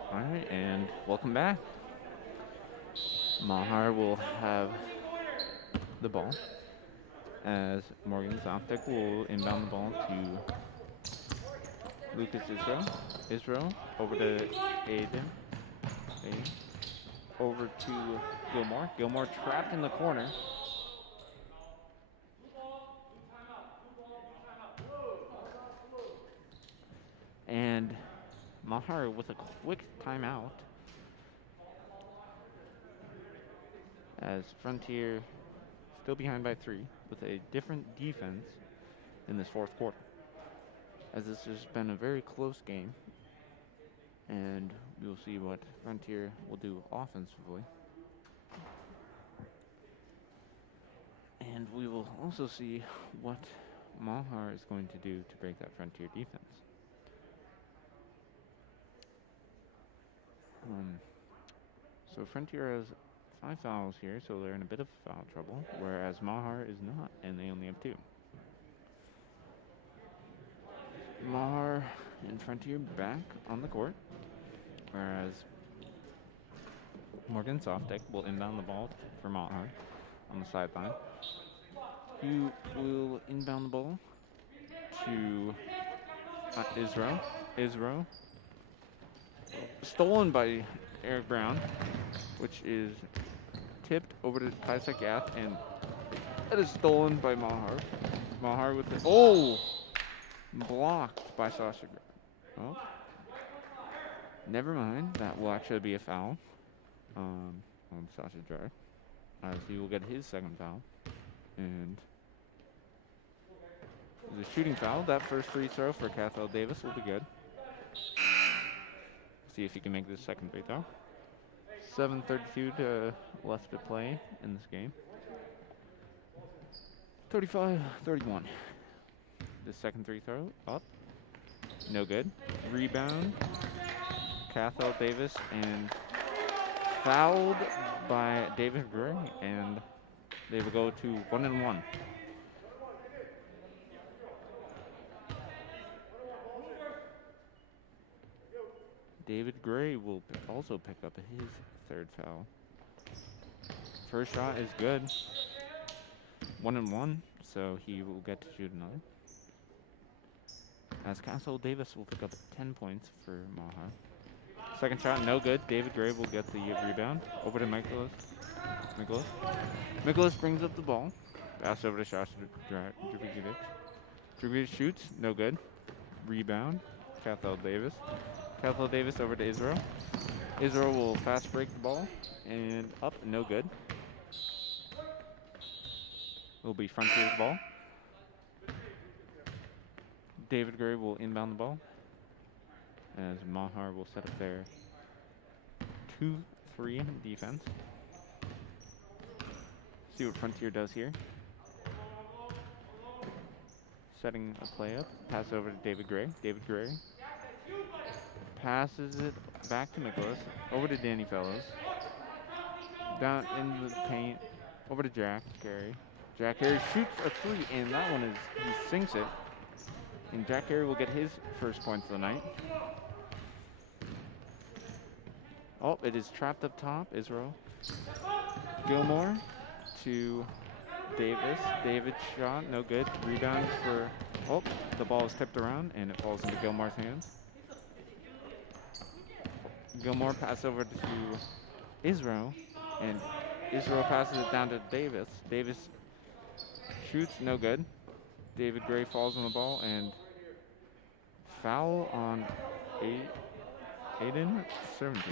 All right, and welcome back. Mahar will have the ball as Morgan Zoptic will inbound the ball to Lucas Israel. Israel over to Aiden. Over to Gilmore. Gilmore trapped in the corner. And Mahar with a quick timeout as Frontier still behind by 3 with a different defense in this fourth quarter, as this has been a very close game, and we'll see what Frontier will do offensively, and we will also see what Mahar is going to do to break that Frontier defense. So Frontier has 5 fouls here, so they're in a bit of foul trouble, whereas Mahar is not, and they only have 2. Mahar and Frontier back on the court, whereas Morgan Softek will inbound the ball for Mahar on the sideline. He will inbound the ball to Israel. Stolen by Eric Brown, which is tipped over to Kaisek Gath, and it is stolen by Mahar. Mahar with the blocked by Sasha. Oh, never mind. That will actually be a foul on Sasha Jar, as he will get his second foul, and the shooting foul. That first free throw for Cathal Davis will be good. See if he can make this second free throw. 7:32 left to play in this game. 35-31. The second free throw up. No good. Rebound. Cathal Davis, and fouled by David Gray, and they will go to 1-1. David Gray will also pick up his third foul. First shot is good. 1-1, so he will get to shoot another. As Cathal Davis will pick up 10 points for Mahar. Second shot, no good. David Gray will get the rebound. Over to Michaelis. Michaelis brings up the ball. Pass over to Sasha Drubicic. Drubicic shoots, no good. Rebound, Cathal Davis. Cathal Davis over to Israel. Israel will fast break the ball, and up, no good. Will be Frontier's ball. David Gray will inbound the ball, as Mahar will set up their 2-3 defense. See what Frontier does here. Setting a play up. Pass over to David Gray. David Gray passes it back to Nicholas. Over to Danny Fellows. Down in the paint. Over to Jack Carey. Jack Carey shoots a three, and that one he sinks it. And Jack Carey will get his first points of the night. Oh, it is trapped up top. Israel. Gilmore to Davis. David shot, no good. Rebound for, the ball is tipped around and it falls into Gilmore's hands. Gilmore pass over to Israel, and Israel passes it down to Davis. Davis shoots, no good. David Gray falls on the ball, and foul on Aiden Servant.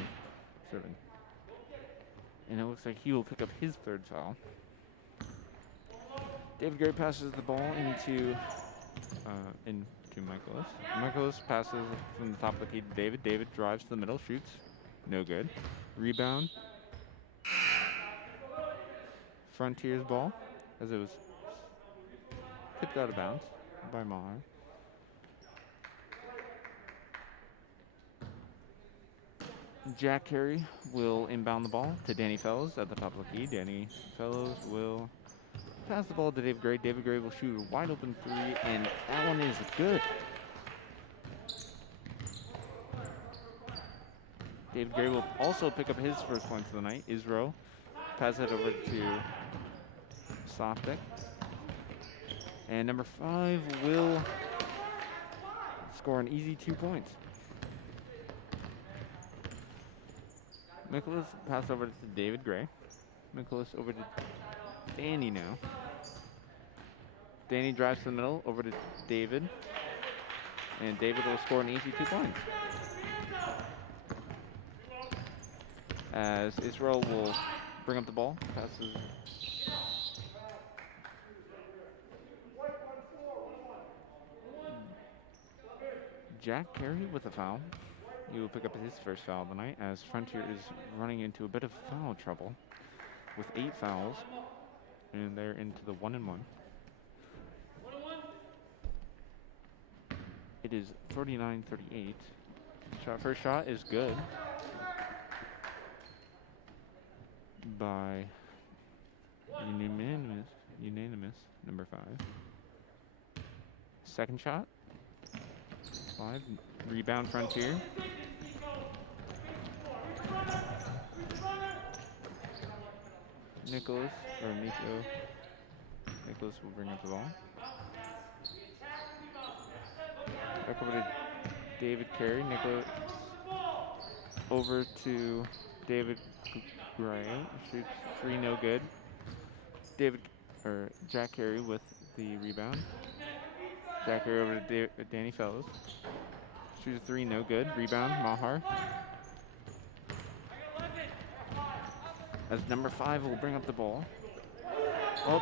And it looks like he will pick up his third foul. David Gray passes the ball into Michaelis. Michaelis passes from the top of the key to David. David drives to the middle, shoots, no good. Rebound. Frontier's ball, as it was tipped out of bounds by Mahar. Jack Carey will inbound the ball to Danny Fellows at the top of the key. Danny Fellows will pass the ball to David Gray. David Gray will shoot a wide open three, and that one is good. David Gray will also pick up his first points of the night. Israel pass it over to Softek. And number 5 will score an easy 2 points. Nicholas pass over to David Gray. Nicholas over to Danny now. Danny drives to the middle over to David. And David will score an easy 2 points. As Israel will bring up the ball. Passes. Jack Carey with a foul. He will pick up his first foul of the night, as Frontier is running into a bit of foul trouble with 8 fouls, and they're into the 1-1. It is 39-38. First shot is good by unanimous number 5. Second shot. 5. Rebound Frontier. Nicholas will bring up the ball. Back over to David Carey. Nicholas over to David Gray. Shoots three, no good. Jack Carey with the rebound. Jack Carey over to Danny Fellows. Shoots a three, no good. Rebound, Mahar. As number 5 will bring up the ball. Oh.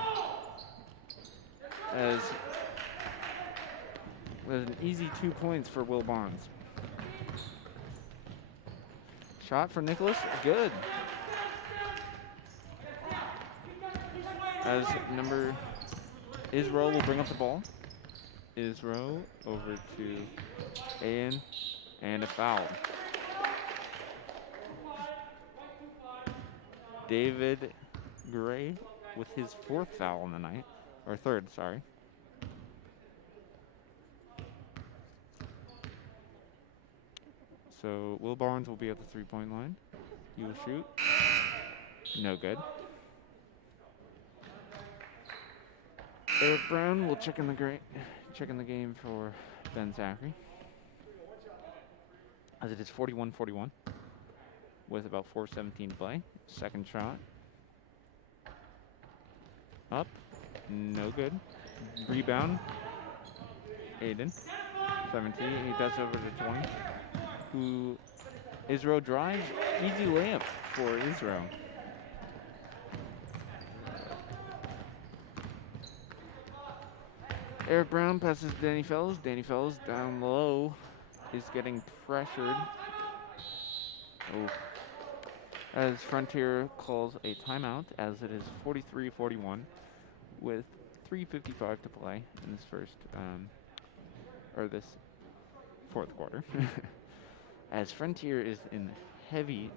As there's an easy 2 points for Will Barnes. Shot for Nicholas, good. As number Israel will bring up the ball. Israel over to Ayan, and a foul. David Gray with his 4th foul on the night, or 3rd, sorry. So Will Barnes will be at the 3-point line. He will shoot. No good. Eric Brown will check in the game for Ben Zachary. As it is 41-41 with about 4:17 to play. Second shot. Up. No good. Rebound. Aiden. 17. He does over to 20. Who Israel drives. Easy layup for Israel. Eric Brown passes to Danny Fellows. Danny Fellows down low is getting pressured. Oh. As Frontier calls a timeout, as it is 43-41 with 3:55 to play in this this 4th quarter. As Frontier is in heavy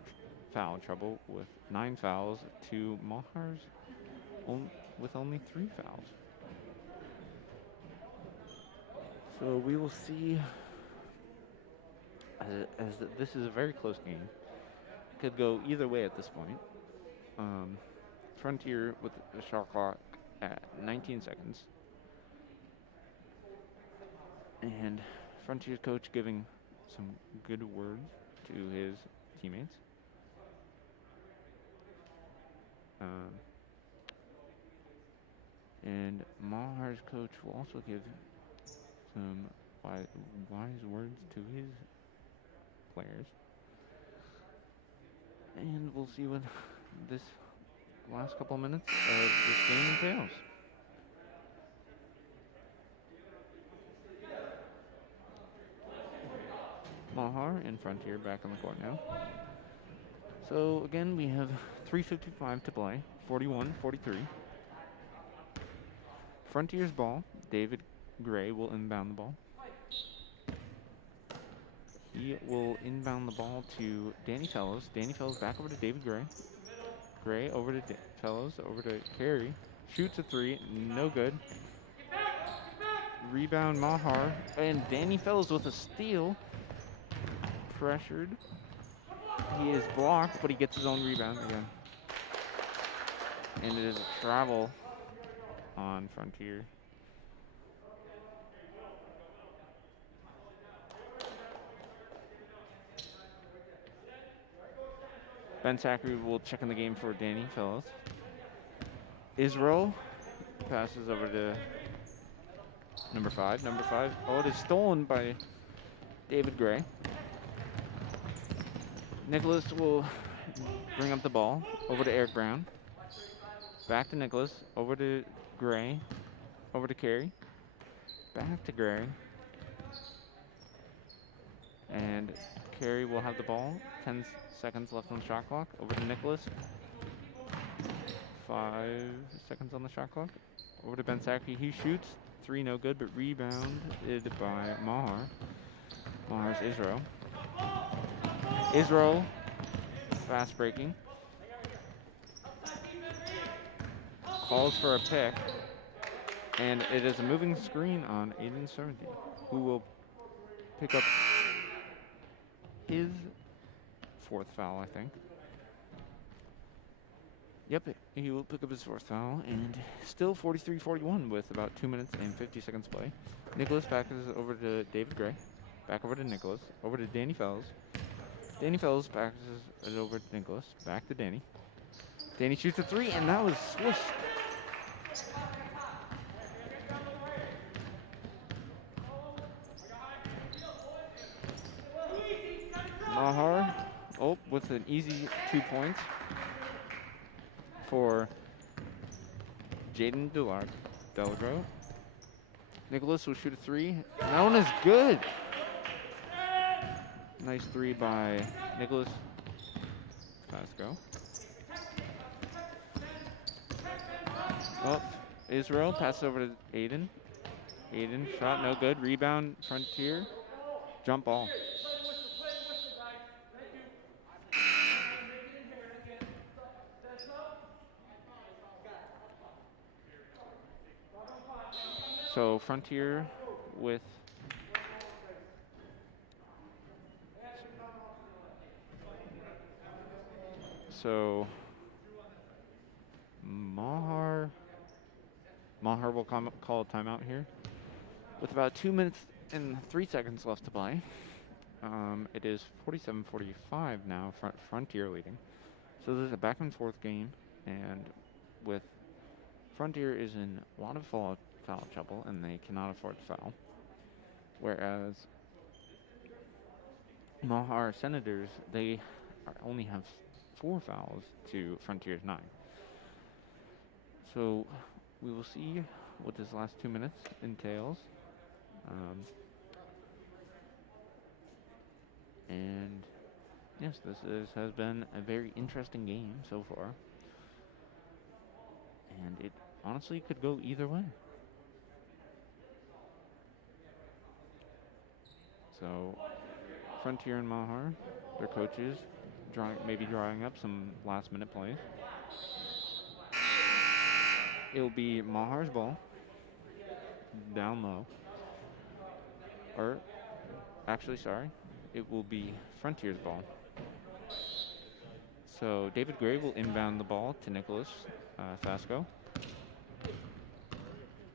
foul trouble with 9 fouls to Mahar's with only 3 fouls. So we will see, as this is a very close game. Could go either way at this point. Frontier with a shot clock at 19 seconds. And Frontier's coach giving some good words to his teammates. And Mahar's coach will also give some wise words to his players. And we'll see what this last couple minutes of this game entails. Mahar and Frontier back on the court now. So again, we have 3:55 to play, 41-43. Frontier's ball. David Gray will inbound the ball. He will inbound the ball to Danny Fellows. Danny Fellows back over to David Gray. Gray over to Fellows, over to Carey. Shoots a 3, no good. Rebound Mahar. And Danny Fellows with a steal. Pressured. He is blocked, but he gets his own rebound again. And it is a travel on Frontier. Ben Zachary will check in the game for Danny Fellows. Israel passes over to number 5. Number 5. Oh, it is stolen by David Gray. Nicholas will bring up the ball over to Eric Brown. Back to Nicholas. Over to Gray. Over to Carey. Back to Gray. And Carey will have the ball. 10 seconds left on the shot clock. Over to Nicholas. 5 seconds on the shot clock. Over to Ben Zachary. He shoots. 3 no good, but rebounded by Mahar. Mahar's Israel. Israel. Fast breaking. Calls for a pick. And it is a moving screen on Aiden Certainty, who will pick up his 4th foul, I think. Yep, he will pick up his 4th foul, and still 43-41 with about 2 minutes and 50 seconds play. Nicholas passes over to David Gray, back over to Nicholas, over to Danny Fellows. Danny Fellows passes it over to Nicholas. Back to Danny. Danny shoots a three, and that was swished. Mahar, with an easy 2 points for Jaden Delagro. Nicholas will shoot a three. That one is good. Nice three by Nicholas Vasco. Israel passes over to Aiden. Aiden shot no good. Rebound Frontier. Jump ball. So Frontier with Mahar will call a timeout here with about 2 minutes and 3 seconds left to play. It is 47-45 now, Frontier leading. So this is a back and forth game, and with Frontier is in a lot of foul trouble, and they cannot afford to foul. Whereas Mahar Senators, they only have 4 fouls to Frontier's 9. So we will see what this last 2 minutes entails. And yes, this has been a very interesting game so far. And it honestly could go either way. So Frontier and Mahar, their coaches, maybe drawing up some last-minute plays. It'll be Mahar's ball, down low. Or, actually, sorry, it will be Frontier's ball. So David Gray will inbound the ball to Nicholas Fasco.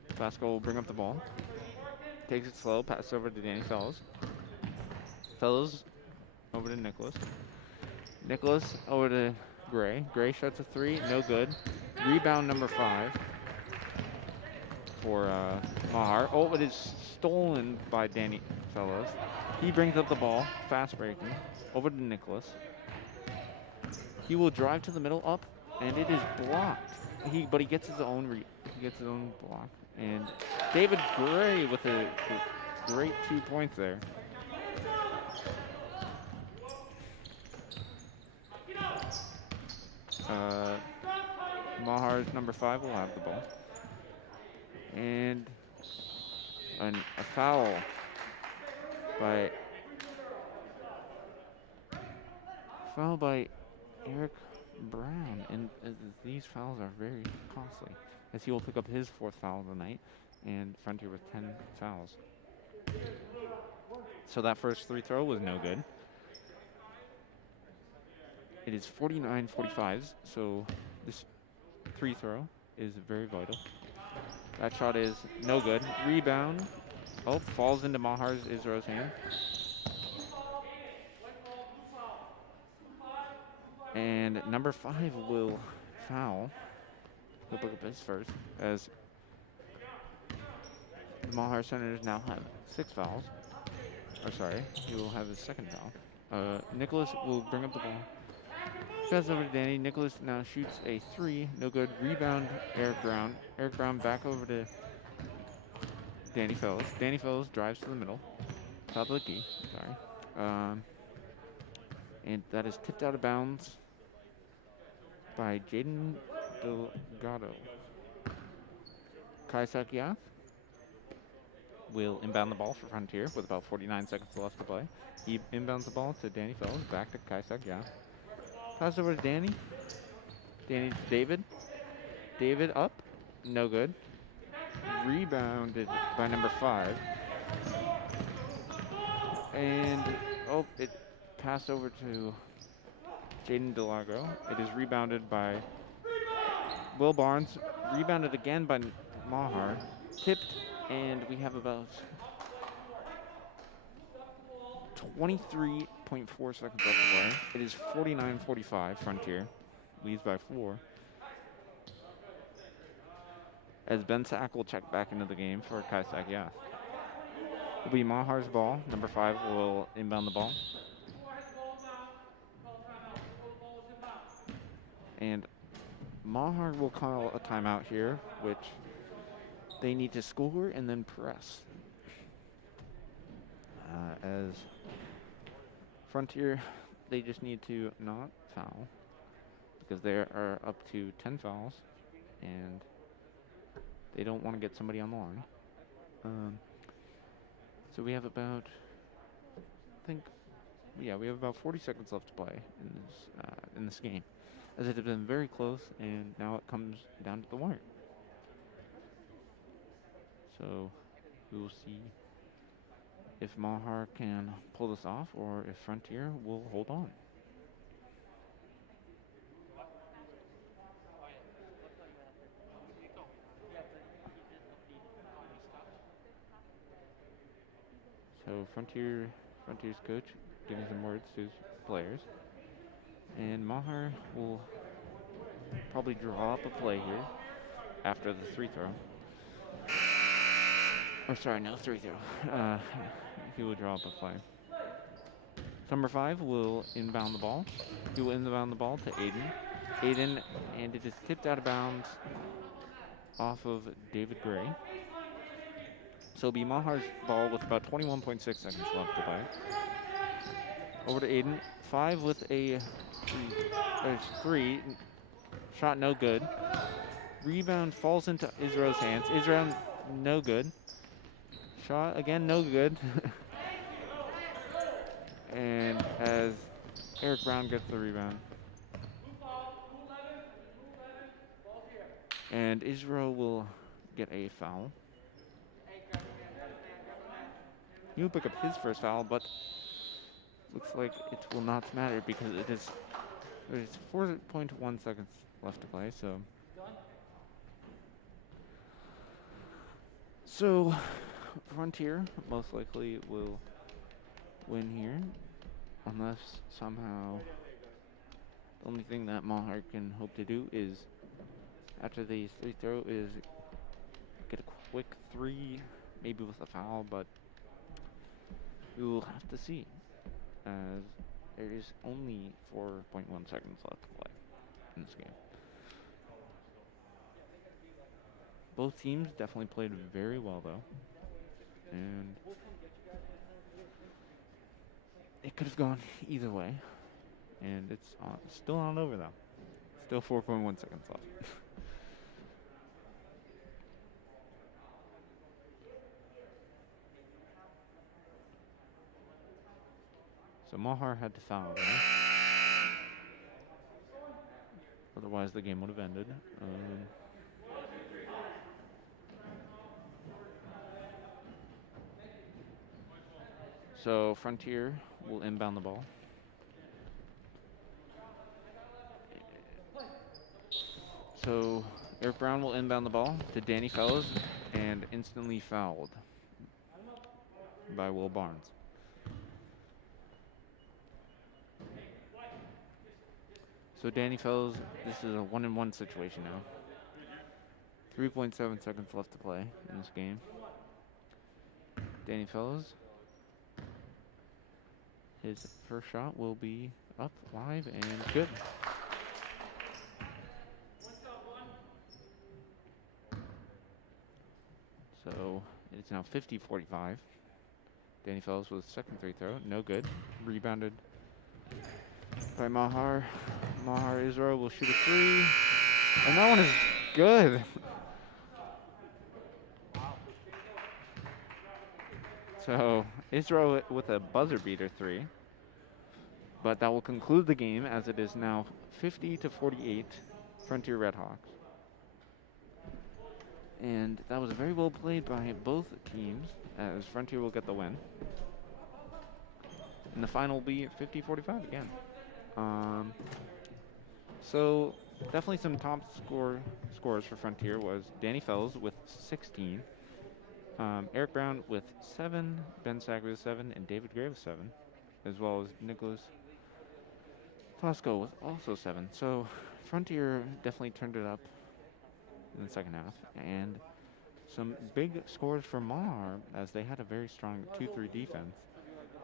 Fasco will bring up the ball. Takes it slow, pass over to Danny Fellows. Fellows over to Nicholas. Nicholas over to Gray. Gray shuts a three, no good. Rebound number 5 for Mahar. Oh, it is stolen by Danny Fellows. He brings up the ball, fast breaking, over to Nicholas. He will drive to the middle, up, and it is blocked. But he gets his own block. And David Gray with a great 2 points there. Mahar's number 5 will have the ball. And a foul by Eric Brown. And these fouls are very costly, as he will pick up his 4th foul of the night, and Frontier with 10 fouls. So that first free throw was no good. It is 49-45, so this free throw is very vital. That shot is no good. Rebound. Oh, falls into Mahar's Israel's hand. And number 5 will foul. He'll pick up his first, as the Mahar Senators now have 6 fouls. Or sorry, he will have his 2nd foul. Nicholas will bring up the ball. Pass over to Danny. Nicholas now shoots a 3, no good. Rebound, Eric Brown. Eric Brown back over to Danny Fellows. Danny Fellows drives to the middle. Top of the key, sorry. And that is tipped out of bounds by Jaden Delgado. Kai Sakiath will inbound the ball for Frontier with about 49 seconds left to play. He inbounds the ball to Danny Fellows, back to Kai Sakiath. Pass over to Danny. Danny to David. David up. No good. Rebounded by number 5. And, it passed over to Jaden Delagro. It is rebounded by Will Barnes. Rebounded again by Mahar. Tipped, and we have about 23 5.4 seconds left to play. It is 49-45. Frontier leads by 4. As Ben Sack will check back into the game for Kai Sakias. It'll be Mahar's ball. Number 5 will inbound the ball. And Mahar will call a timeout here, which they need to score and then press. As Frontier, they just need to not foul because they are up to 10 fouls and they don't want to get somebody on the line. So we have about, we have about 40 seconds left to play in this game, as it has been very close, and now it comes down to the wire. So we will see if Mahar can pull this off or if Frontier will hold on. So Frontier's coach giving some words to his players. And Mahar will probably draw up a play here after the free throw. Or sorry, no free throw. He will draw up a play. Number 5 will inbound the ball. He will inbound the ball to Aiden, and it is tipped out of bounds off of David Gray. So it'll be Mahar's ball with about 21.6 seconds left to play. Over to Aiden. 5 with a 3. Shot no good. Rebound falls into Israel's hands. Israel no good. Shot again no good. And as Eric Brown gets the rebound. And Israel will get a foul. He'll pick up his first foul, but looks like it will not matter because there's 4.1 seconds left to play, so Frontier most likely will win here, unless somehow the only thing that Mahar can hope to do is, after the free throw, is get a quick 3, maybe with a foul, but we will have to see, as there is only 4.1 seconds left to play in this game. Both teams definitely played very well, though, and it could have gone either way, and it's still not over, though. Still 4.1 seconds left. So Mahar had to foul there. Otherwise, the game would have ended. So Frontier will inbound the ball. So Eric Brown will inbound the ball to Danny Fellows and instantly fouled by Will Barnes. So Danny Fellows, this is a 1-and-1 situation now. 3.7 seconds left to play in this game. Danny Fellows, his first shot will be up, live, and good. So it's now 50-45. Danny Fellows with second free throw, no good. Rebounded by Mahar. Mahar Israel will shoot a 3, and that one is good. So Israel with a buzzer beater 3, but that will conclude the game as it is now 50-48 Frontier Redhawks. And that was very well played by both teams, as Frontier will get the win. And the final will be 50-45 again. So definitely some top scores for Frontier was Danny Fellows with 16, Eric Brown with 7, Ben Sack with 7, and David Gray with 7. as well as Nicholas Fosco with also 7. So Frontier definitely turned it up in the second half. And some big scores for Mahar, as they had a very strong 2-3 defense,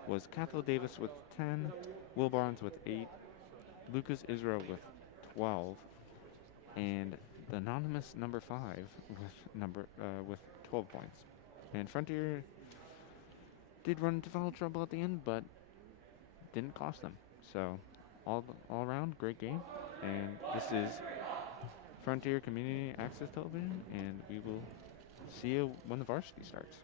was Cathal Davis with 10, Will Barnes with 8, Lucas Israel with 12, and the anonymous number 5 with 12 points. And Frontier did run into foul trouble at the end, but didn't cost them. So all around, great game. And this is Frontier Community Access Television, and we will see you when the varsity starts.